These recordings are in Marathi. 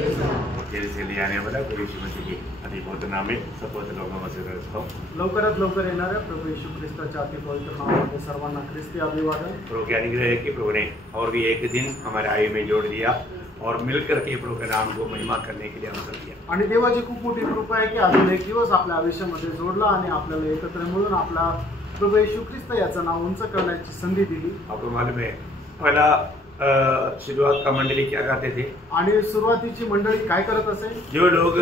जेल से ले आने वाला प्रभु यीशु मसीह की अधिपवित्र नाम में सपोज लोगों से करता हूँ। लवकरात लवकर येणाऱ्या प्रभू येशू ख्रिस्ताच्या अतिपवित्र नामामध्ये सर्वांना ख्रिस्ती अभिवादन। प्रभु के अनुग्रह है कि प्रभु ने और भी एक दिन हमारे आयु में जोड़ दिया और मिलकर के प्रभु के नाम को महिमा करने के लिए अवसर दिया। आणि देवाची खूप मोठी कृपा आहे की अजून एक दिवस आपल्या आयुष्यामध्ये जोडला आणि आपल्याला एकत्र मिळून आपला प्रभू येशू ख्रिस्त याचं नाव उंच करण्याची संधी दिली। आपको मालूम है पहला शुरुआत का मंडली क्या करते थे आणि सुरुवातीची मंडळी काय करत असे? जो लोग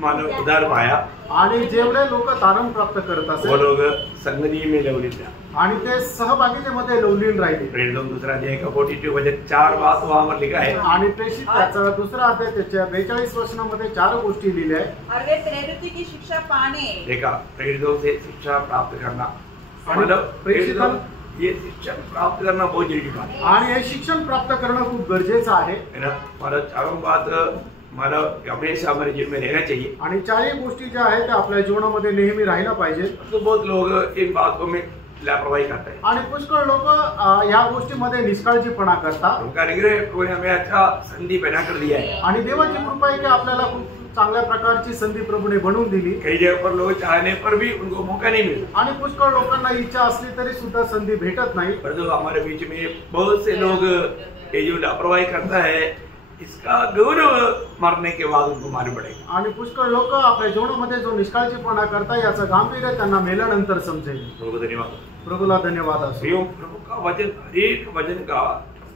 मानो उधार पाया आणि जेवढे लोक तारण प्राप्त करत असे वो लोग संगति में लवलीन थे आणि ते सहभागितेमध्ये लवलीन राहिले। प्रेरितों दूसरा अध्याय का 42 वचन 4 बात वहां पर लिखा है आणि प्रेषित त्याचा दुसरा अध्याय त्याच्या 42 वचनामध्ये 4 गोष्टी लिहिल्या आहेत। और वे प्रेरित की शिक्षा पाने देखा प्रेरितों से शिक्षा प्राप्त करना मतलब प्रेषितां ये शिक्षण प्राप्त करना बहुत जरूरी बात है आणि हे शिक्षण प्राप्त करणं खूप गरजेचं आहे है ना। हमारा चारों बात हमारा हमेशा हमारे जीवन में रहना चाहिए आणि चारही गोष्टी ज्या आहेत त्या आपल्या जीवनामध्ये नेहमी राहिला पाहिजे। तो बहुत लोग इन बातों में लापरवाही करते हैं आणि पुष्कळ लोक या गोष्टीमध्ये निष्काळजीपणा करतात। उनका निग्रह प्रभु ने हमें अच्छा संधि बना कर दिया है आणि देवाची कृपा आहे की आपल्याला खूप चांगल्या प्रकारची संधी प्रभूने बनवून दिली। कई जगह पर लोग चाहने पर भी उनको मौका नहीं मिलता आणि पुष्कळ लोकांना इच्छा असली तरी सुद्धा संधी भेटत नाही। परंतु हमारे बीच में बहुत से लोग ये जो लापरवाही करता है इसका गौरव मरने के बाद उनको मालूम पड़ेगा। आणि पुष्कळ लोक आपल्या जीवनामध्ये जो निष्काळजीपणा करतात याचं गांभीर्य त्यांना मेल्यानंतर समजेल। प्रभु को धन्यवाद। प्रभूला धन्यवाद असो। प्रभु का वचन हर एक वचन का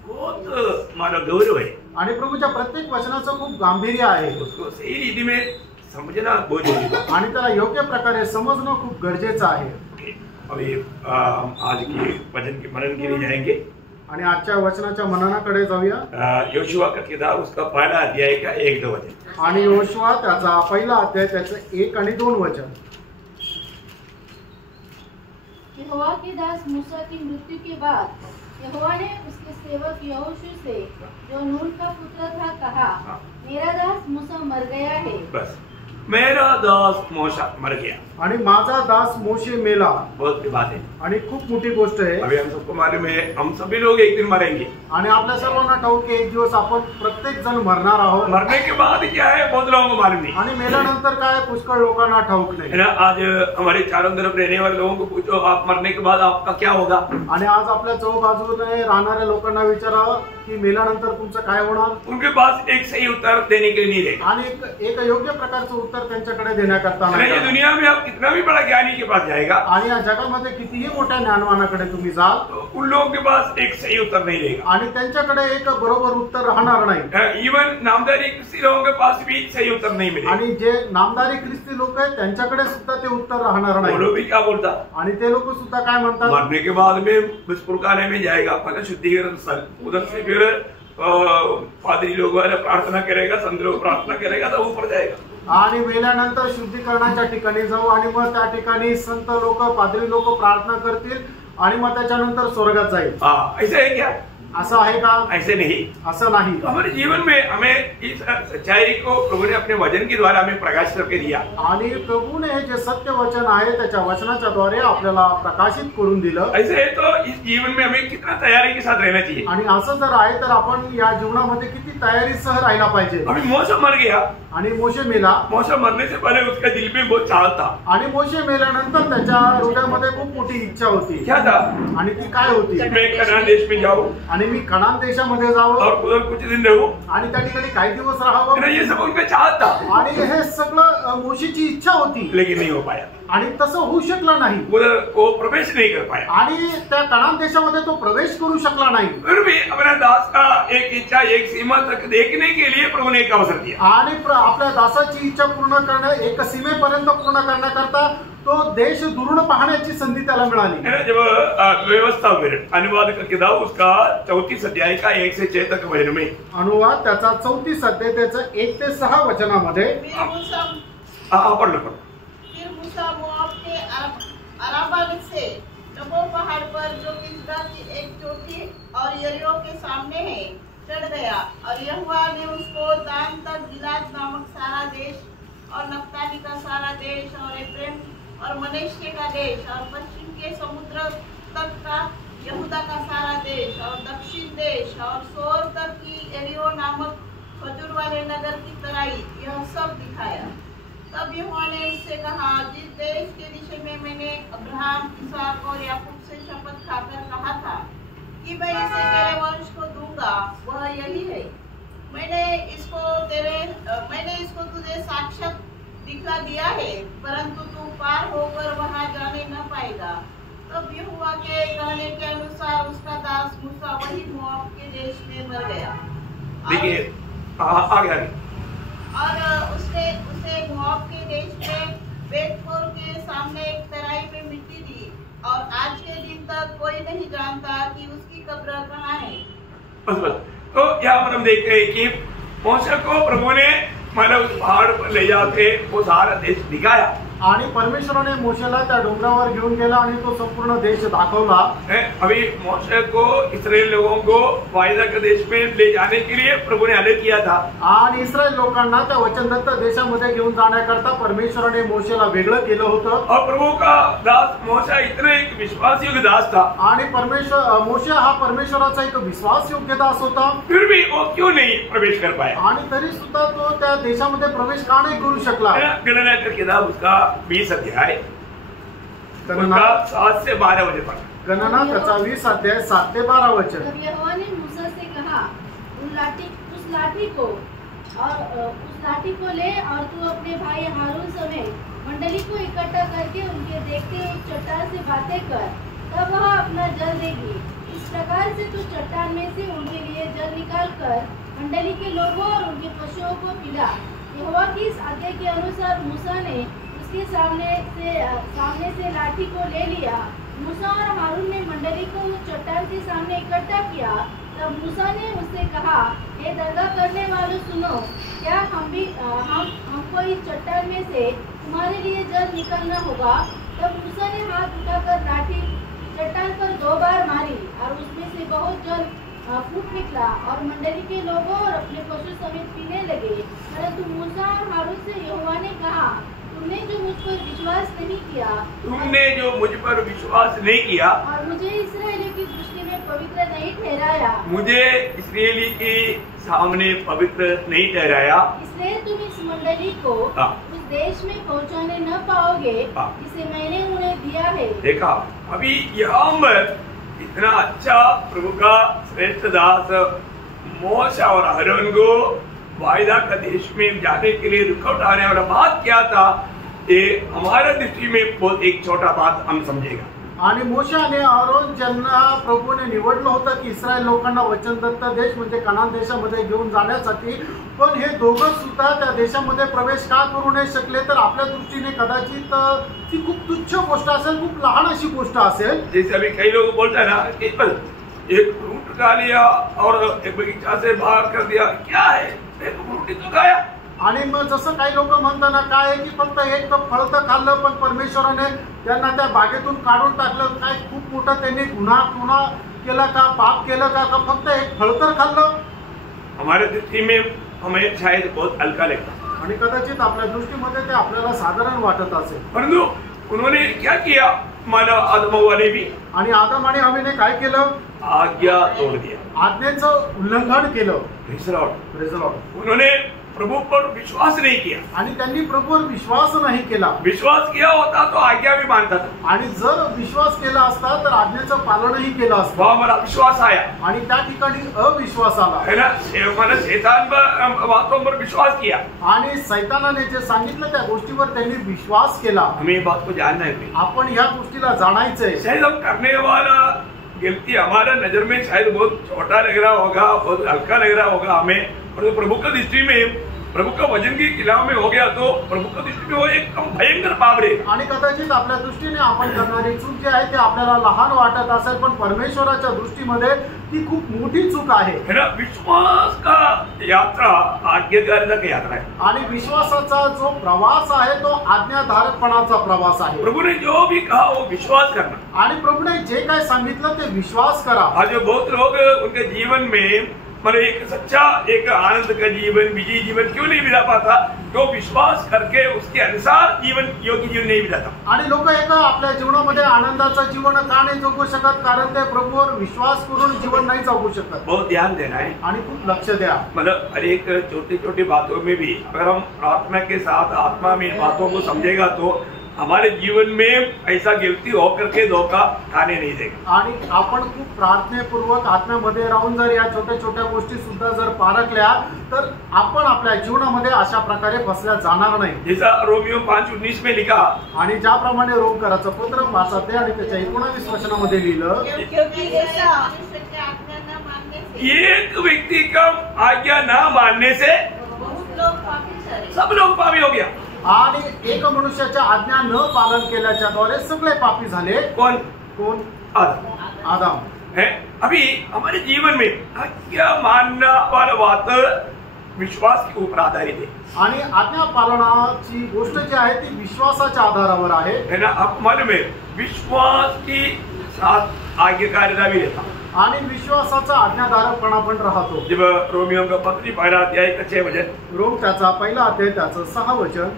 बहुत हमारा गौरव है आणि प्रभूच्या प्रत्येक वचनाचं खूप गांभीर्य आहे। उसको सही रीति में समझना बहुत जरूरी है आणि त्याला योग्य प्रकारे समजणं खूप गरजेचं आहे। अभी हम आज की वचन के मनन के लिए जाएंगे आणि आजच्या वचनाच्या मननाकडे जाऊया। योशुआ का किताब उसका पहला अध्याय का 1-2 वचन आणि योशुआ त्याचा पहिला अध्याय त्याचं 1 आणि 2 वचन। यहोवा के दास मूसा की मृत्यु के बाद यहोवा ने उसके सेवक यहोशू से जो नून का पुत्र था कहा, मेरा दास मूसा मर गया है। बस मेरा दास मूसा मर गया आणि माझा दास मोशे मेला। बहुत बड़ी बात है आणि खूप मोठी गोष्ट आहे। अभी हम सबको मालूम है हम सभी लोग एक दिन मरेंगे आणि आपल्या सर्वांना ठाऊक आहे एक दिवस आपण प्रत्येक जण मरणार आहोत। मरने के बाद क्या है बहुत लोगों को मालूम नहीं आणि मेल्यानंतर काय पुष्कळ लोकांना ठाऊक है नाही। ना। आज हमारे चारों तरफ रहने वाले लोगों को पूछो आप मरने के बाद आपका क्या होगा आणि आज आपल्या चौबाजूने राहणाऱ्या लोकांना विचारावं की मेल्यानंतर तुमचं काय होणार। उनके पास एक सही उत्तर देने के लिए नहीं रहेगा आणि एक योग्य प्रकारचं उत्तर त्यांच्याकडे देण्याकरता है ना। ये नाही। दुनिया में आप कितना भी बड़ा ज्ञानी के पास जाएगा आणि या जगामध्ये कितीही मोठ्या ज्ञानवानाकडे तुम्ही जाल तो उन लोगों के पास एक सही उत्तर नहीं रहेगा। आणि त्यांच्याकडे एक बरोबर उत्तर राहणार नाही। इवन नामदारी किसी लोगों के पास भी सही उत्तर नहीं मिलेगा। आणि जे नामदारी ख्रिस्ती लोक आहेत त्यांच्याकडे सुद्धा ते उत्तर राहणार वो नाही। लोग भी क्या बोलता आणि ते लोक सुद्धा काय म्हणतात, मरने के बाद में पुष्पुरखाने में जाएगा मतलब शुद्धिकरण स्थल, उधर से फिर पादरी लोग वाला प्रार्थना करेगा, संत लोग प्रार्थना करेगा तो ऊपर जाएगा। आणि मेल्यानंतर शुद्धीकरणाच्या ठिकाणी जाऊ आणि मग त्या ठिकाणी संत लोक पादरी लोक प्रार्थना करतील आणि मग त्याच्यानंतर स्वर्गात जाईल। ऐसा है क्या? असं आहे का? ऐसे नहीं। असं नाही। तो हमारे जीवन में हमें इस सच्चाई को प्रभु ने अपने वचन के द्वारा हमें प्रकाश करके दिया। आणि प्रभूने जे सत्य वचन आहे त्याच्या वचनाच्या द्वारे आपल्याला प्रकाशित करून दिलं। ऐसे है तो इस जीवन में हमें कितना तैयारी के साथ रहना चाहिए। आणि असं जर आहे तर आपण या जीवनामध्ये किती तयारीसह राहायला पाहिजे। अभी मूसा मर गया आणि मोशे मेला। मूसा मरने से पहले उसका दिल में बहुत चाह था। आणि मोशे मेल्यानंतर त्याच्या हृदयामध्ये खूप मोठी इच्छा होती। क्या था? आणि ती काय होती? मैं कनान देश में जाऊं आणि मी कनान देशामध्ये जावं और उधर कुछ दिन रहूं आणि त्या ठिकाणी काही दिवस राहावं। ये सब उनका चाह था आणि हे सगळं मोशेची इच्छा होती, लेकिन नहीं हो पाया। आणि तसं होऊ शकलं नाही। उधर वो प्रवेश नहीं कर पाया आणि त्या कनान देशामध्ये तो प्रवेश करू शकला नाही। फिर भी अपने दास का एक इच्छा एक सीमा तक देखने के लिए प्रभु ने एक अवसर दिया। आणि आपल्या दासाची इच्छा पूर्ण करणे एक सीमेपर्यंत पूर्ण करण्याकरता तो देश दुरून पाहण्याची संधी त्याला मिळाली। जब व्यवस्था अनुवाद का किताब उसका 34 अध्याय का 1 से 6 तक वचन में अनुवाद त्याचा 34 अध्याय त्याचं 1 ते 6 वचनामध्ये पढ़ लो। फिर मूसा मोआब के अराबा से नबो पहाड़ पर जो पिसगा की एक चोटी और यरीहो के सामने है चढ़ गया और यहोवा ने उसको दान तक गिलाद नामक सारा देश और नप्ताली का सारा देश और एफ्रेम और मनश्शे का देश और पश्चिम के समुद्र तक का यहूदा का सारा देश और दक्षिण देश और सोर तक की यरीहो नामक खजूर वाले नगर की तराई, यह सब दिखाया। तब यहोवा ने उससे कहा, जिस देश के विषय में मैंने अब्राहम, इसहाक और याकूब से शपथ खाकर कहा था कि मैं इसे तेरे वंश को दूंगा, वह यही है। मैंने इसको तुझे साक्षात दिखला दिया है, परंतु तू पार होकर वहां जाने न पाएगा। तब यहोवा के कहने के अनुसार उसका दास मूसा वही मोआब के देश में मर गया। देखिए आगे और उसने उसे मोआब के देश में बेतपोर के सामने एक तराई में मिट्टी दी, और आज के दिन तक कोई नहीं जानता कि उसकी कब्र कहाँ है। बस तो यहाँ पर हम देखते हैं कि मूसा को प्रभु ने मतलब उस पहाड़ पर ले जाके वो सारा देश दिखाया, आणि परमेश्वराने मोशेला त्या डोंगरावर घेऊन गेला आणि तो संपूर्ण देश दाखवला। अभी मूसा को इस्राएल लोगों को वायदा के देश में ले जाने के लिए प्रभु ने आदेश किया था, आणि इस्रायल लोकांना त्या वचनदत्त देशामध्ये घेऊन जाण्याकरता परमेश्वराने मोशेला वेगळं केलं होतं। और प्रभु का दास मूसा इतना एक विश्वासयोग्य दास था, आणि मोशे हा परमेश्वराचा एक विश्वासयोग्य दास होता। फिर भी वो क्यों नहीं प्रवेश कर पाया? आणि तरी सुद्धा तो त्या देशामध्ये प्रवेश का नाही करू शकला? गणना की किताब उसका 20 अध्याय गणना 7 से 12 बजे पर। गणना त्याचा 20 अध्याय 7 ते 12 वचन। तब यहोवा ने मूसा से कहा, उस लाठी को ले और तू अपने भाई हारून समेत मंडली को इकट्ठा करके उनके देखते हुए चट्टान से बातें कर, तब वह अपना जल देगी। इस प्रकार से तू चट्टान में से उनके लिए जल निकाल कर मंडली के लोगों और उनके पशुओं को पिला। यहोवा की इस आज्ञा के अनुसार मूसा ने उसके सामने से लाठी को ले लिया। मूसा और हारून ने मंडली को उस चट्टान के सामने इकट्ठा किया। तब मूसा ने उससे कहा, हे दंगा करने वालों, सुनो, क्या हमको इस चट्टान में से तुम्हारे लिए जल निकालना होगा? तब मूसा ने हाथ उठाकर लाठी चट्टान पर 2 बार मारी और उसमें से बहुत जल फूट निकला और मंडली के लोगों और अपने पशु समेत पीने लगे। परंतु मूसा और हारून से यहोवा ने कहा, तुमने जो मुझ पर विश्वास नहीं किया और मुझे इसराइली की दृष्टि में पवित्र नहीं ठहराया, इसलिए तुम इस मंडली को उस देश में पहुंचाने न पाओगे जिसे मैंने उन्हें दिया है। देखा अभी यहाँ पर इतना अच्छा प्रभु का श्रेष्ठ दास मूसा और हारून को वायदा का देश में जाने के लिए रुकावट आने वाला बात क्या था, ये हमारा दृष्टि में बहुत एक छोटा बात हम समझेगा। आणि मोशे आणि आरोन ज्यांना प्रभूने निवडलं होतं की इस्रायल लोकांना वचनदत्त देश म्हणजे कनान देशामध्ये घेऊन जाण्यासाठी, पण हे दोघं सुद्धा त्या देशामध्ये प्रवेश का करू नाही शकले, तर आपल्या दृष्टीने कदाचित ती खूप तुच्छ गोष्ट असेल, खूप लहान अशी गोष्ट असेल। जैसे अभी कई लोग बोलते हैं ना कि एक फ्रूट खा लिया और एक बगीचा से बाहर कर दिया, क्या है, एक फ्रूट ही तो खाया। आणि मग जसं काही लोक म्हणतात ना, काय आहे की फक्त एक फळ तर खाल्लं, पण परमेश्वराने त्यांना त्या बागेतून काढून टाकलं, काय खूप मोठं त्यांनी गुन्हा केला का, पाप केलं का, फक्त एक फळ तर खाल्लं? हमारे दृष्टि में हमें शायद बहुत हल्का लगता आणि कदाचित आपल्या दृष्टीमध्ये ते आपल्याला साधारण वाटत असेल, परंतु उन्होंने क्या किया, मानव आदम वाले भी, आणि आदम आणि हवीने काय केलं? आज्ञा तोड़ दिया, आज्ञेचं उल्लंघन केलं। Praise the Lord. Praise the Lord. उन्होंने प्रभु पर विश्वास नहीं किया, आणि त्यांनी प्रभूवर विश्वास नाही केला। विश्वास किया होता तो आज्ञा भी मानता था, आणि जर विश्वास केला असता तर आज्ञेचं पालनही केलं असतं। वहां हमारा विश्वास आया, आणि त्या ठिकाणी अविश्वास आला है ना। मैंने शैतान पर बातों पर विश्वास किया, आणि सैतानाने जे सांगितलं त्या गोष्टीवर त्यांनी विश्वास केला। हमें बात को जानना है, आपण या गोष्टीला जाणायचंय। शायद हम करने वाला गलती हमारा नजर में शायद बहुत छोटा लग रहा होगा, बहुत हल्का लग रहा होगा हमें, और प्रभु का दृष्टि में, प्रभु का वचन की खिलाफ में हो गया तो प्रभु का दृष्टि में वो एक भयंकर पाप रे। आणि कदाचित आपल्या दृष्टीने आपण करणारी चूक जी आहे ते आपल्याला लहान वाटत असेल, पण परमेश्वराच्या दृष्टीमध्ये ती खूप मोठी चूक आहे, है ना। विश्वास का यात्रा आज्ञाकारिता की यात्रा है, आणि विश्वासाचा जो प्रवास आहे तो आज्ञाधारकपणाचा प्रवास आहे। प्रभु ने जो भी कहा वो विश्वास करना, आणि प्रभूने जे काय सांगितलं ते विश्वास करा। आज बहुत लोग उनके जीवन में मतलब एक सच्चा एक आनंद का जीवन, विजयी जीवन क्यों नहीं बिता पाता? तो विश्वास करके उसके अनुसार जीवन, योगी जीवन नहीं बिताता। आणि लोक एका आपल्या जीवनामध्ये आनंदाचं जीवन का नाही जगू शकत? कारण ते प्रभूवर विश्वास करून जीवन नाही जगू शकत। बहुत ध्यान देना है आणि खूप लक्ष द्या। मतलब हर एक छोटी छोटी बातों में भी अगर हम प्रार्थना के साथ आत्मा में बातों को समझेगा तो हमारे जीवन में ऐसा गिरती होकर के धोखा खाने नहीं देगा। आणि आपण खूप प्रार्थनेपूर्वक आत्म्यामध्ये राहून जर या छोट्या छोट्या गोष्टी सुद्धा जर पारखल्या तर आपण आपल्या जीवनामध्ये अशा प्रकारे फसल्या जाणार नाही। जैसा रोमियो 5:19 में लिखा, आणि ज्याप्रमाणे रोमकराचं पत्र 5 अध्याय आणि त्याच्या 19 वचनामध्ये लिहिलं, क्योंकि ऐसा मनुष्य की आज्ञा न मानने से एक व्यक्ति का आज्ञा न मानने से बहुत लोग पापी ठहरे। सब लोग पापी हो गया। आणि एक मनुष्याच्या आज्ञा न पालन केल्याच्या द्वारे सगळे पापी झाले। कौन? कोण? आदम आदम। है। अभी हमारे जीवन में आज्ञा मानना वाला बात विश्वास के ऊपर आधारित है। आणि आज्ञा पालनाची गोष्ट जी आहे ती विश्वासाच्या आधारावर आहे, है ना? आप मालूम है विश्वास की साथ आज्ञाकारिता भी रहता। आणि विश्वासाचा आज्ञाधारकपणा पण राहतो। जब रोमियो का पत्री 1 अध्याय का 6 वचन, रोम त्याचा 1 अध्याय त्याचं 6 वचन,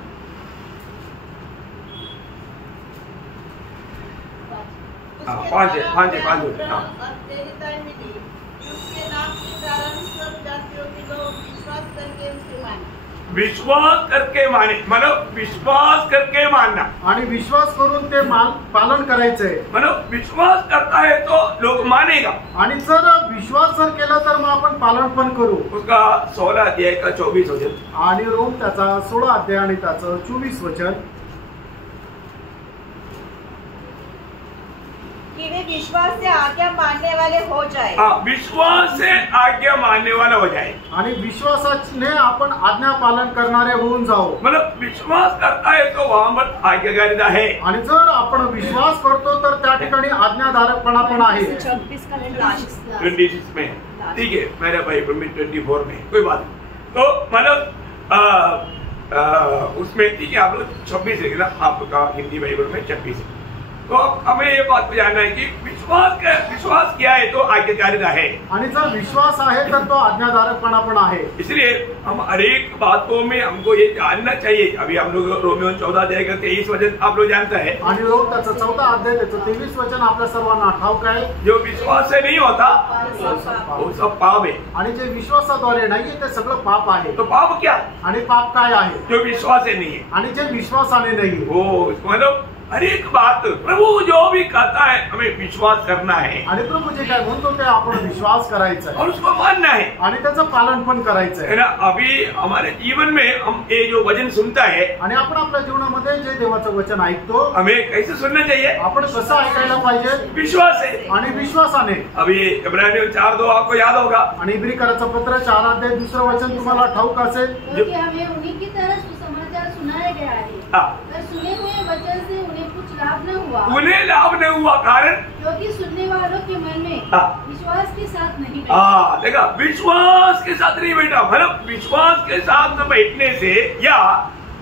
उसके पांच द्वारा पांच हमें पांच अनुग्रह हाँ। और प्रेरिताएं मिली कि उसके नाम के कारण सब जातियों के लोग विश्वास करके उसे माने। विश्वास करके माने मतलब विश्वास करके मानना, आणि विश्वास करून ते पालन करायचंय। मतलब विश्वास करता है तो लोग मानेगा। आणि जर विश्वास जर केला तर मग आपण पालन पण करू। उसका 16 अध्याय का 24 वचन, आणि रोम त्याचा 16 अध्याय आणि त्याचं 24 वचन, कि वे विश्वास से आज्ञा मानने वाले हो जाए। विश्वास से आज्ञा मानने वाला हो जाए। आणि विश्वासाने आपण आज्ञा पालन करणारे होऊन जाऊ। मतलब विश्वास करता है तो वहां पर आज्ञाकारिता है। आणि जर आपण विश्वास करतो तर त्या ठिकाणी आज्ञाधारकपणा पण आहे। 26 का लास्ट 26 में, ठीक है, मेरा बाइबल में 24 में कोई बात नहीं। तो मतलब उसमें ठीक है, आप लोग 26 है ना, आपका हिंदी बाइबल में 26 है। तो हमें ये बात जानना है कि विश्वास किया है तो आज्ञाकारिता है। आणि जर विश्वास आहे तर तो आज्ञाधारकपणा पण आहे। इसलिए हम हर एक बातों में हमको ये जानना चाहिए। अभी हम लोग रोमियो 14 अध्याय का 23 वचन आप लोग जानते हैं। आणि रोम त्याचं 14 अध्याय त्याचं 23 वचन आपल्या सर्वांना ठाऊक आहे। जो विश्वास से नहीं होता वो सब पाप है। आणि जे विश्वासाद्वारे नाहीये ते सगळं पाप आहे। तो पाप क्या? आणि पाप काय आहे? जो विश्वास से नहीं है। आणि जे विश्वासाने नाही, वो मतलब हर एक बात प्रभु जो भी कहता है हमें विश्वास करना है आणि प्रभू जे काय म्हणतो ते आपण विश्वास करायचा आहे और उसको मानना है आणि त्याचं पालन पण करायचं है आहे। ना? अभी हमारे जीवन में हम ये जो वचन सुनता है, आणि आपण आपल्या जीवनामध्ये जे देवाचं वचन ऐकतो हमें कैसे सुनना चाहिए? आपण कसं ऐकायला पाहिजे? विश्वास है। आणि विश्वासाने। अभी इब्रानियों 4:2 आपको याद होगा। आणि इब्रिकराचं पत्र 4 अध्याय 2 वचन तुम्हाला ठाऊक असेल, क्योंकि हमें उन्हीं की तरह सुसमाचार सुनाया गया है। हाँ। पर सुने हुए वचन से उन्हें कुछ लाभ न हुआ, उन्हें लाभ नहीं हुआ, कारण क्योंकि सुनने वालों के मन में हाँ। विश्वास के साथ नहीं बैठा। हाँ, देखा, विश्वास के साथ नहीं बैठा। मतलब विश्वास के साथ न बैठने से या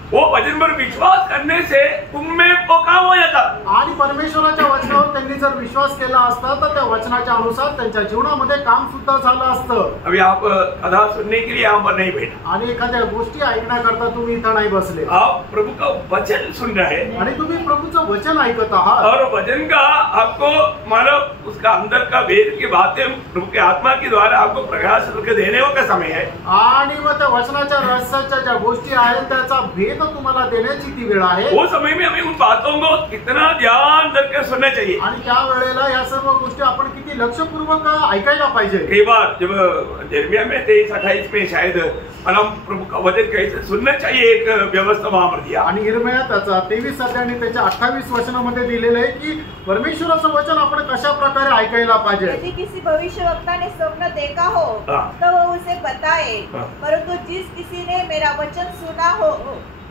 वो वचन पर विश्वास करने से उनमें वो काम हो जाता। आणि परमेश्वराच्या वचनावर त्यांनी जर विश्वास केला असता तर त्या वचनाच्या अनुसार त्यांच्या जीवनामध्ये काम सुद्धा झालं असतं। अभी आप कथा सुनने के लिए यहाँ पर नहीं बैठा, आणि एखाद्या गोष्टी ऐकण्याकरता तुम्ही इथं नाही बसले, आप प्रभु का वचन सुन रहे हैं आणि तुम्ही प्रभूचं वचन ऐकत आहात। और वचन का आपको मतलब उसका अंदर का वेद की बातें प्रभु के आत्मा के द्वारा आपको प्रकाश करके देने का समय है। आणि मग त्या वचनाच्या रहस्याच्या ज्या गोष्टी आहेत त्याचा भेद तुम्हाला देण्याची ती वेळ आहे। वो समय में हमें उन बातों को कितना ध्यान करके सुनना चाहिए। आणि त्या वेळेला या सर्व गोष्टी आपण किती लक्षपूर्वक ऐकायला पाहिजे। कई बार जब यिर्मयाह में 23-28 में शायद मतलब प्रभु का वचन कैसे सुनना चाहिए एक व्यवस्था वहां पर दिया। आणि यिर्मयाह त्याचा 23 अध्याय आणि त्याच्या 28 वचनामध्ये दिलेलं आहे की परमेश्वराचं वचन आपण कशा प्रकारे ऐकायला पाहिजे। यदि किसी भविष्यवक्ता ने स्वप्न देखा हो हाँ। तो वो उसे बताए, हाँ। परंतु जिस किसी ने मेरा वचन सुना हो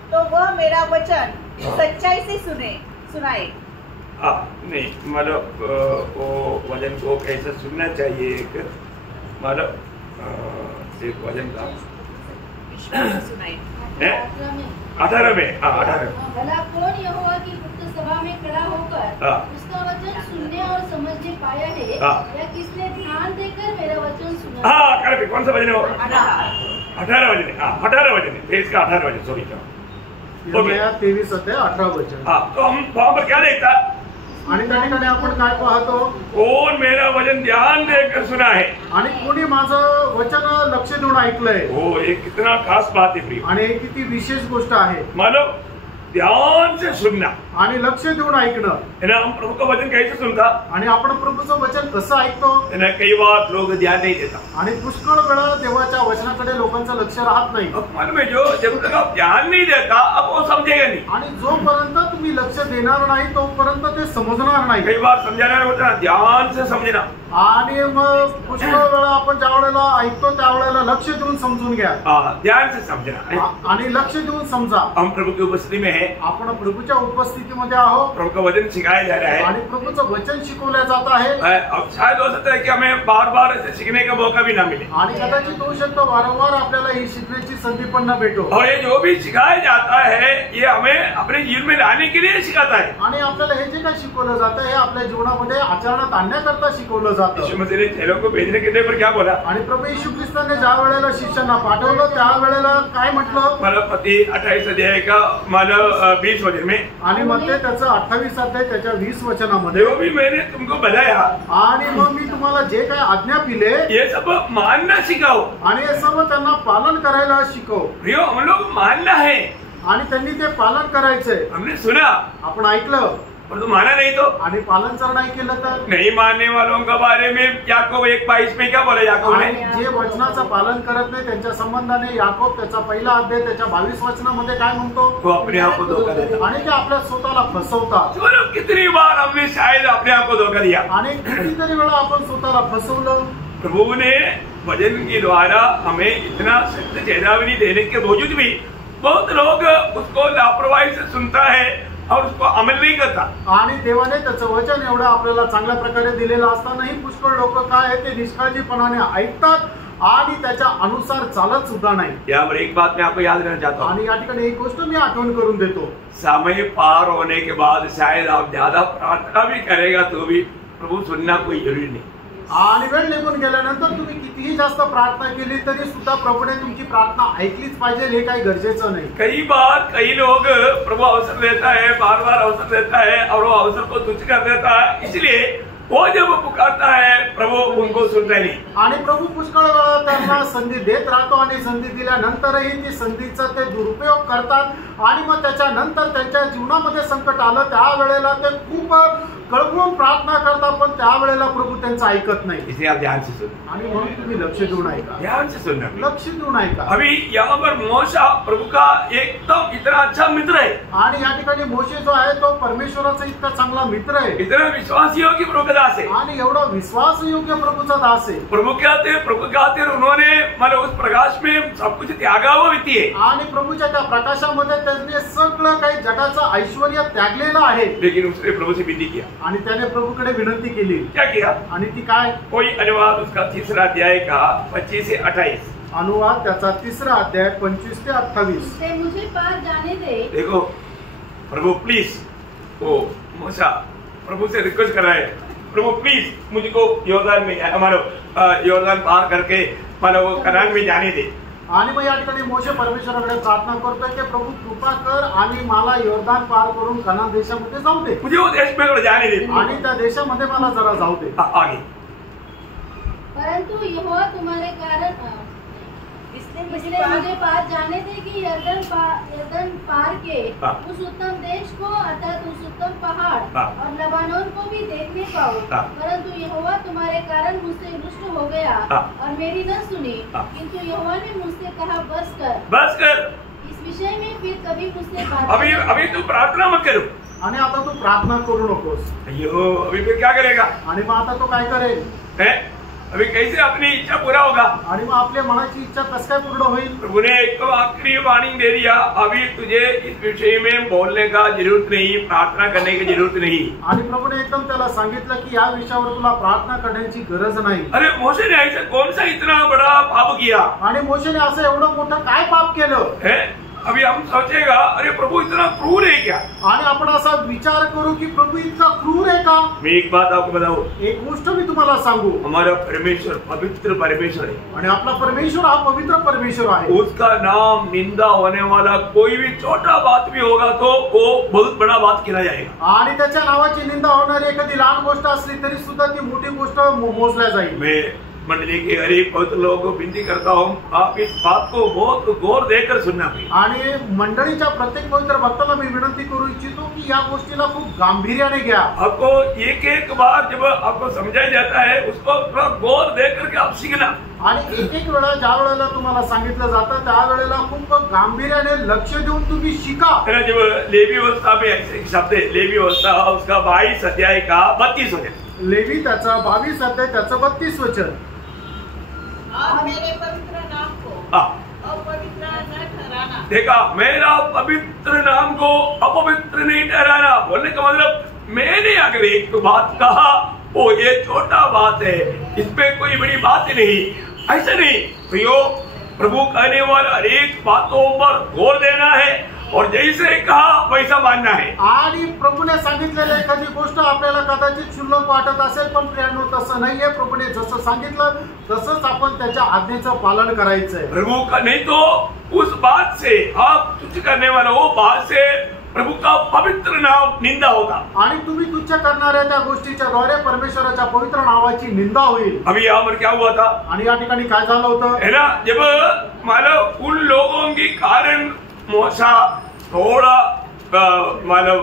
तो वह मेरा वचन सच्चाई से सुनाए। नहीं मतलब वो वचन को कैसे सुनना चाहिए, एक मतलब एक वचन का विश्वास से सुनाए। 18 में 18 भला कौन यहोवा की गुप्त सभा में खड़ा होकर उसका वचन सुनने और समझने पाया है, या किसने ध्यान देकर मेरा वचन सुना? हाँ करेक्ट। कौन सा वचन है वो? 18 वचन है। 18 वचन है, इसका 18 वचन, सॉरी। 23 अध्याय 18 वचन। हाँ, तो हम वहां पर क्या देखता? आणि त्या ठिकाणी आपण काय पाहतो? कोण मेरा वचन ध्यान देकर सुना है, आणि कोणी माझं वचन लक्ष देऊन ऐकलंय। हो, एक कितना खास बात है प्रिय। आणि हे किती विशेष गोष्ट आहे। मानो ध्यान से सुनना आणि लक्ष देऊन ऐकणं। है ना। हम प्रभु का वचन कैसे सुनता? आणि आपण प्रभूचं वचन कसं ऐकतो? है ना। कई बार लोग ध्यान नहीं देता, आणि पुष्कळ वेळा देवाच्या वचनाकडे लोकांचं लक्ष राहत नाही। अब मन में जो जब तक आप ध्यान नहीं देता, अब वो समझेगा नहीं। आणि जोपर्यंत तुम्ही लक्ष देणार नाही तोपर्यंत ते समजणार नाही। कई बार समझाना होता है, ध्यान से समझना। आणि मग पुष्कळ वेळा आपण ज्या वेळेला ऐकतो त्यावेळेला लक्ष देऊन समजून घ्या। ध्यान से समझना आणि लक्ष देऊन समजा। हम प्रभु की उपस्थिति में है, आपण प्रभूच्या उपस्थितीमध्ये आहोत। प्रभु का वचन सिखाया जा रहा है आणि प्रभूचं वचन शिकवलं जात आहे। अब शायद हो सकता है कि हमें बार बार ऐसे सीखने का मौका भी ना मिले, आणि कदाचित होऊ शकतो वारंवार आपल्याला ही शिकण्याची संधी पण न भेटो। और ये जो भी सिखाया जाता है ये हमें अपने जीवन में लाने के लिए सिखाता है। आणि आपल्याला हे जे काही शिकवलं जातं हे आपल्या जीवनामध्ये आचरणात आणण्याकरता शिकवलं जातं। यीशु मसीह ने चेलों को भेजने के लिए पर क्या बोला? आणि प्रभू येशू ख्रिस्ताने ज्या वेळेला शिष्यांना पाठवलं त्या वेळेला काय म्हटलं? मत्ती 28 अध्याय का 20 वचन में, आणि मग ते त्याचं 28 अध्याय त्याच्या 20 वचनामध्ये, जो भी मैंने तुमको बताया आणि मग मी तुम्हाला जे काही आज्ञा दिले ये सब मानना सिखाओ, आणि हे सर्व त्यांना पालन करायला शिकव। प्रियो, हम लोग मानना है, आणि त्यांनी ते पालन करायचंय। हमने सुना, आपण ऐकलं, पर तो माना नहीं तो, आणि पालन जर नाही केलं तर? नहीं मानने वालों के बारे में याकूब 1:22 में क्या बोला याकूब ने? जे वचनाचं पालन करत नाही त्यांच्या संबंधाने याकूब त्याचा पहिला अध्याय त्याच्या 22 वचनामध्ये काय म्हणतो? वो अपने आप को धोखा देता। आणि ते आपल्या स्वतःला फसवतात। चलो, कितनी बार हमने शायद अपने आप को धोखा दिया, आणि कितीतरी वेळा आपण स्वतःला फसवलं। प्रभु ने वचन के द्वारा हमें इतना सत्य चेतावनी देने के बावजूद भी बहुत लोग उसको लापरवाही से सुनता है और उसको अमल नहीं करता। आणि देवाने त्याचं वचन एवढं आपल्याला चांगल्या प्रकारे दिलेलं असतानाही पुष्कळ लोक काय आहे ते निष्काळजीपणाने ऐकतात आणि त्याच्या अनुसार चालत सुद्धा नाही। यहाँ पर एक बात मैं आपको याद रखना चाहता हूँ, आणि या ठिकाणी एक गोष्ट मी आठवण करून देतो। समय पार होने के बाद शायद आप ज्यादा प्रार्थना भी करेगा तो भी प्रभु सुनना कोई जरूरी नहीं। आणि वेळ निघून गेल्यानंतर तुम्ही कितीही जास्त प्रार्थना केली तरी सुद्धा प्रभूने तुमची प्रार्थना ऐकलीच पाहिजे हे काही गरजेचं नाही। कई बार कई लोग प्रभु अवसर देता है, बार बार अवसर देता है और वो अवसर को तुच्छ कर देता है, इसलिए वो जब पुकारता है प्रभु उनको सुनता नहीं। आणि प्रभू पुष्कळ वेळा त्यांना संधी देत राहतो आणि संधी दिल्यानंतरही ती संधीचा ते दुरुपयोग करतात आणि मग त्याच्यानंतर त्यांच्या जीवनामध्ये संकट आलं त्यावेळेला ते खूप कळवळून प्रार्थना करतात पण त्यावेळेला प्रभू त्यांचं ऐकत नाही। इसलिए आप ध्यान से सुनो, आणि म्हणून तुम्ही लक्ष देऊन ऐका, ध्यान से सुनना, लक्ष देऊन ऐका। अभी यहाँ पर मोशा प्रभु का एकदम इतना अच्छा मित्र है, आणि या ठिकाणी मोशे जो आहे तो परमेश्वराचा इतका चांगला मित्र आहे, इतना विश्वासी हो कि प्रभु का दास है, आणि एवढा विश्वासयोग्य प्रभूचा दास आहे। प्रभु के खातिर उन्होंने मतलब उस प्रकाश में सब कुछ त्यागा हुआ व्यक्ति है, आणि प्रभूच्या त्या प्रकाशामध्ये त्यांनी सगळं काही जगाचं ऐश्वर्य त्यागलेलं आहे। लेकिन उसने प्रभु से विनती किया, आणि त्याने प्रभूकडे विनंती केली। क्या किया? आणि ती काय? कोई अनुवाद उसका 3 अध्याय का 25 से 28, अनुवाद त्याचा 3 अध्याय 25 ते 28। उससे मुझे पार जाने दे। देखो प्रभु प्लीज, वो मूसा प्रभु से रिक्वेस्ट कर रहा है, प्रभु प्लीज मुझको यॉर्दन में हमारा यॉर्दन पार करके मानो कनान में जाने दे। आणि मग या ठिकाणी मोशे परमेश्वराकडे प्रार्थना करतोय की प्रभू कृपा कर आणि मला यॉर्दन पार करून कनान देशामध्ये जाऊ दे, मुझे वो देश में जाने दे, आणि त्या देशामध्ये मला जरा जाऊ दे। आगे, परंतु यहोवा तुम्हारे कारण इसलिए मुझे पार जाने दे कि यरदन पार के उस उत्तम देश को अर्थात उस उत्तम पहाड़ और लबानोन को भी देखने पाओ। परंतु यहोवा तुम्हारे कारण मुझसे रुष्ट हो गया और मेरी न सुनी, किंतु यहोवा ने मुझसे कहा बस कर, इस विषय में फिर कभी मुझसे बात। अभी तू प्रार्थना मत करो, आणि आता तू प्रार्थना करू नकोस। अयो अभी फिर क्या करेगा? आणि मग आता तो काय करेल? अभी कैसे अपनी इच्छा पूरा होगा? आणि मग आपल्या मनाची इच्छा कसं काय पूर्ण होईल? प्रभु ने एक तो आखिरी वार्निंग दे दिया, अभी तुझे इस विषय में बोलने का जरूरत नहीं, प्रार्थना करने की जरूरत नहीं। आणि प्रभूने एकदम त्याला सांगितलं की या विषयावर तुला प्रार्थना करण्याची गरज नाही। अरे मोशे ने ऐसा कौन सा इतना बड़ा पाप किया? आणि मोशेने असं एवढं मोठं काय पाप केलं? अभी हम सोचेगा अरे प्रभु इतना क्रूर है क्या? आणि आपण असा विचार करू की प्रभू इतका क्रूर आहे का? मैं एक बात आपको बताऊं, एक गोष्ट मी तुम्हाला सांगू, हमारा परमेश्वर पवित्र परमेश्वर है, आणि आपला परमेश्वर हा पवित्र परमेश्वर आहे. उसका नाम निंदा होने वाला कोई भी छोटा बात भी होगा तो वो बहुत बड़ा बात किया जाएगा. आणि त्याच्या नावाची निंदा होणारी एखादी लहान गोष्ट असली तरी सुद्धा ती मोठी गोष्ट मोजल्या जाईल. मैं मंडली के हर एक पवित्र लोगों को विनती करता हूँ, आप इस बात को बहुत गौर देकर सुनना भी. आणि मंडळीच्या प्रत्येक पवित्र भक्ताला मी विनंती करू इच्छितो की या गोष्टीला खूप गांभीर्याने घ्या. आपको एक एक बार जब आपको समझाया जाता है उसको थोड़ा गौर दे करके आप सीखना. आणि एक एक वेळा ज्या वेळेला तुम्हाला सांगितलं जातं त्यावेळेला खूप गांभीर्याने लक्ष देऊन तुम्ही शिका. जब लेवी व्यवस्था में एक शब्द है, लेवी व्यवस्था उसका 22 अध्याय का 32 वचन. लेवी त्याचा 22 अध्याय त्याचं 32 वचन. और मेरे पवित्र नाम को अपवित्र न ठहराना. देखा, मेरा पवित्र नाम को अपवित्र नहीं ठहराना बोलने का मतलब, मैंने अगर एक बात कहा वो ये छोटा बात है, इसपे कोई बड़ी बात नहीं, ऐसा नहीं. प्रियो, प्रभु कहने वाला हर एक बातों पर गौर देना है और जैसे कहा वैसा मानना है. आणि प्रभूने सांगितलेली एखादी गोष्ट आपल्याला कदाचित क्षुल्लक वाटत असेल, पण प्रियांनो तसं नाहीये. प्रभूने जसं सांगितलं तसंच आपण त्याच्या आज्ञेचं पालन करायचंय. प्रभु का नहीं तो उस बात से आप तुच्छ करने वाला, वो बात से प्रभु का पवित्र नाम निंदा होगा. आणि तुम्ही तुच्छ करणाऱ्या त्या गोष्टीच्या द्वारे परमेश्वराच्या पवित्र नावाची निंदा होईल. अभी यहाँ पर क्या हुआ था? आणि या ठिकाणी काय झालं होतं? है ना, जब मानव उन लोगों के कारण मूसा थोड़ा मानव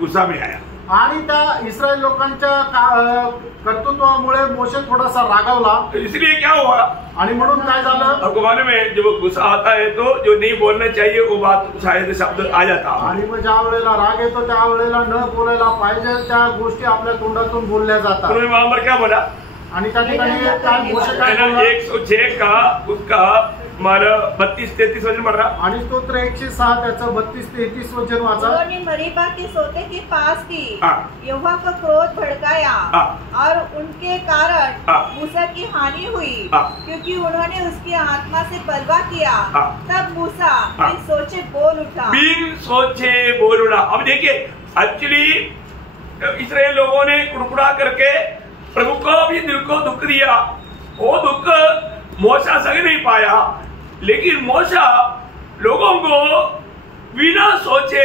गुस्सा में आया. आणि त्या इस्रायल लोकांच्या कर्तृत्वामुळे मोशे थोडासा रागावला. इसलिए क्या हुआ? आणि म्हणून काय झालं? आपको मालूम है, जब गुस्सा आता है तो जो नहीं बोलना चाहिए वो बात शायद शब्द आ जाता. आणि मग ज्या वेळेला राग येतो त्या वेळेला न बोलायला पाहिजे त्या गोष्टी आपल्या तोंडातून बोलल्या जातात. उन्होंने वहां पर क्या बोला? आणि त्या ठिकाणी काय मोशे काय है ना, बोलला? 106 का उसका मारा 32-33 वचन पढ़ रहा. आणि स्तोत्र 106 त्याचं 32-33 वचन वाचा. उन्होंने मरीबा के सोते के पास भी हाँ. यहोवा का क्रोध भड़काया हाँ. और उनके कारण हाँ. मूसा की हानि हुई, हाँ. क्योंकि उन्होंने उसकी आत्मा से परवाह किया. हाँ. तब मूसा हाँ. बिन सोचे बोल उठा. बिन सोचे बोल उड़ा. अब देखिए, एक्चुअली इस्राएल लोगों ने कुड़कुड़ा करके प्रभु को भी दिल को दुख दिया. वो दुख मूसा सह नहीं पाया, लेकिन मूसा लोगों को बिना सोचे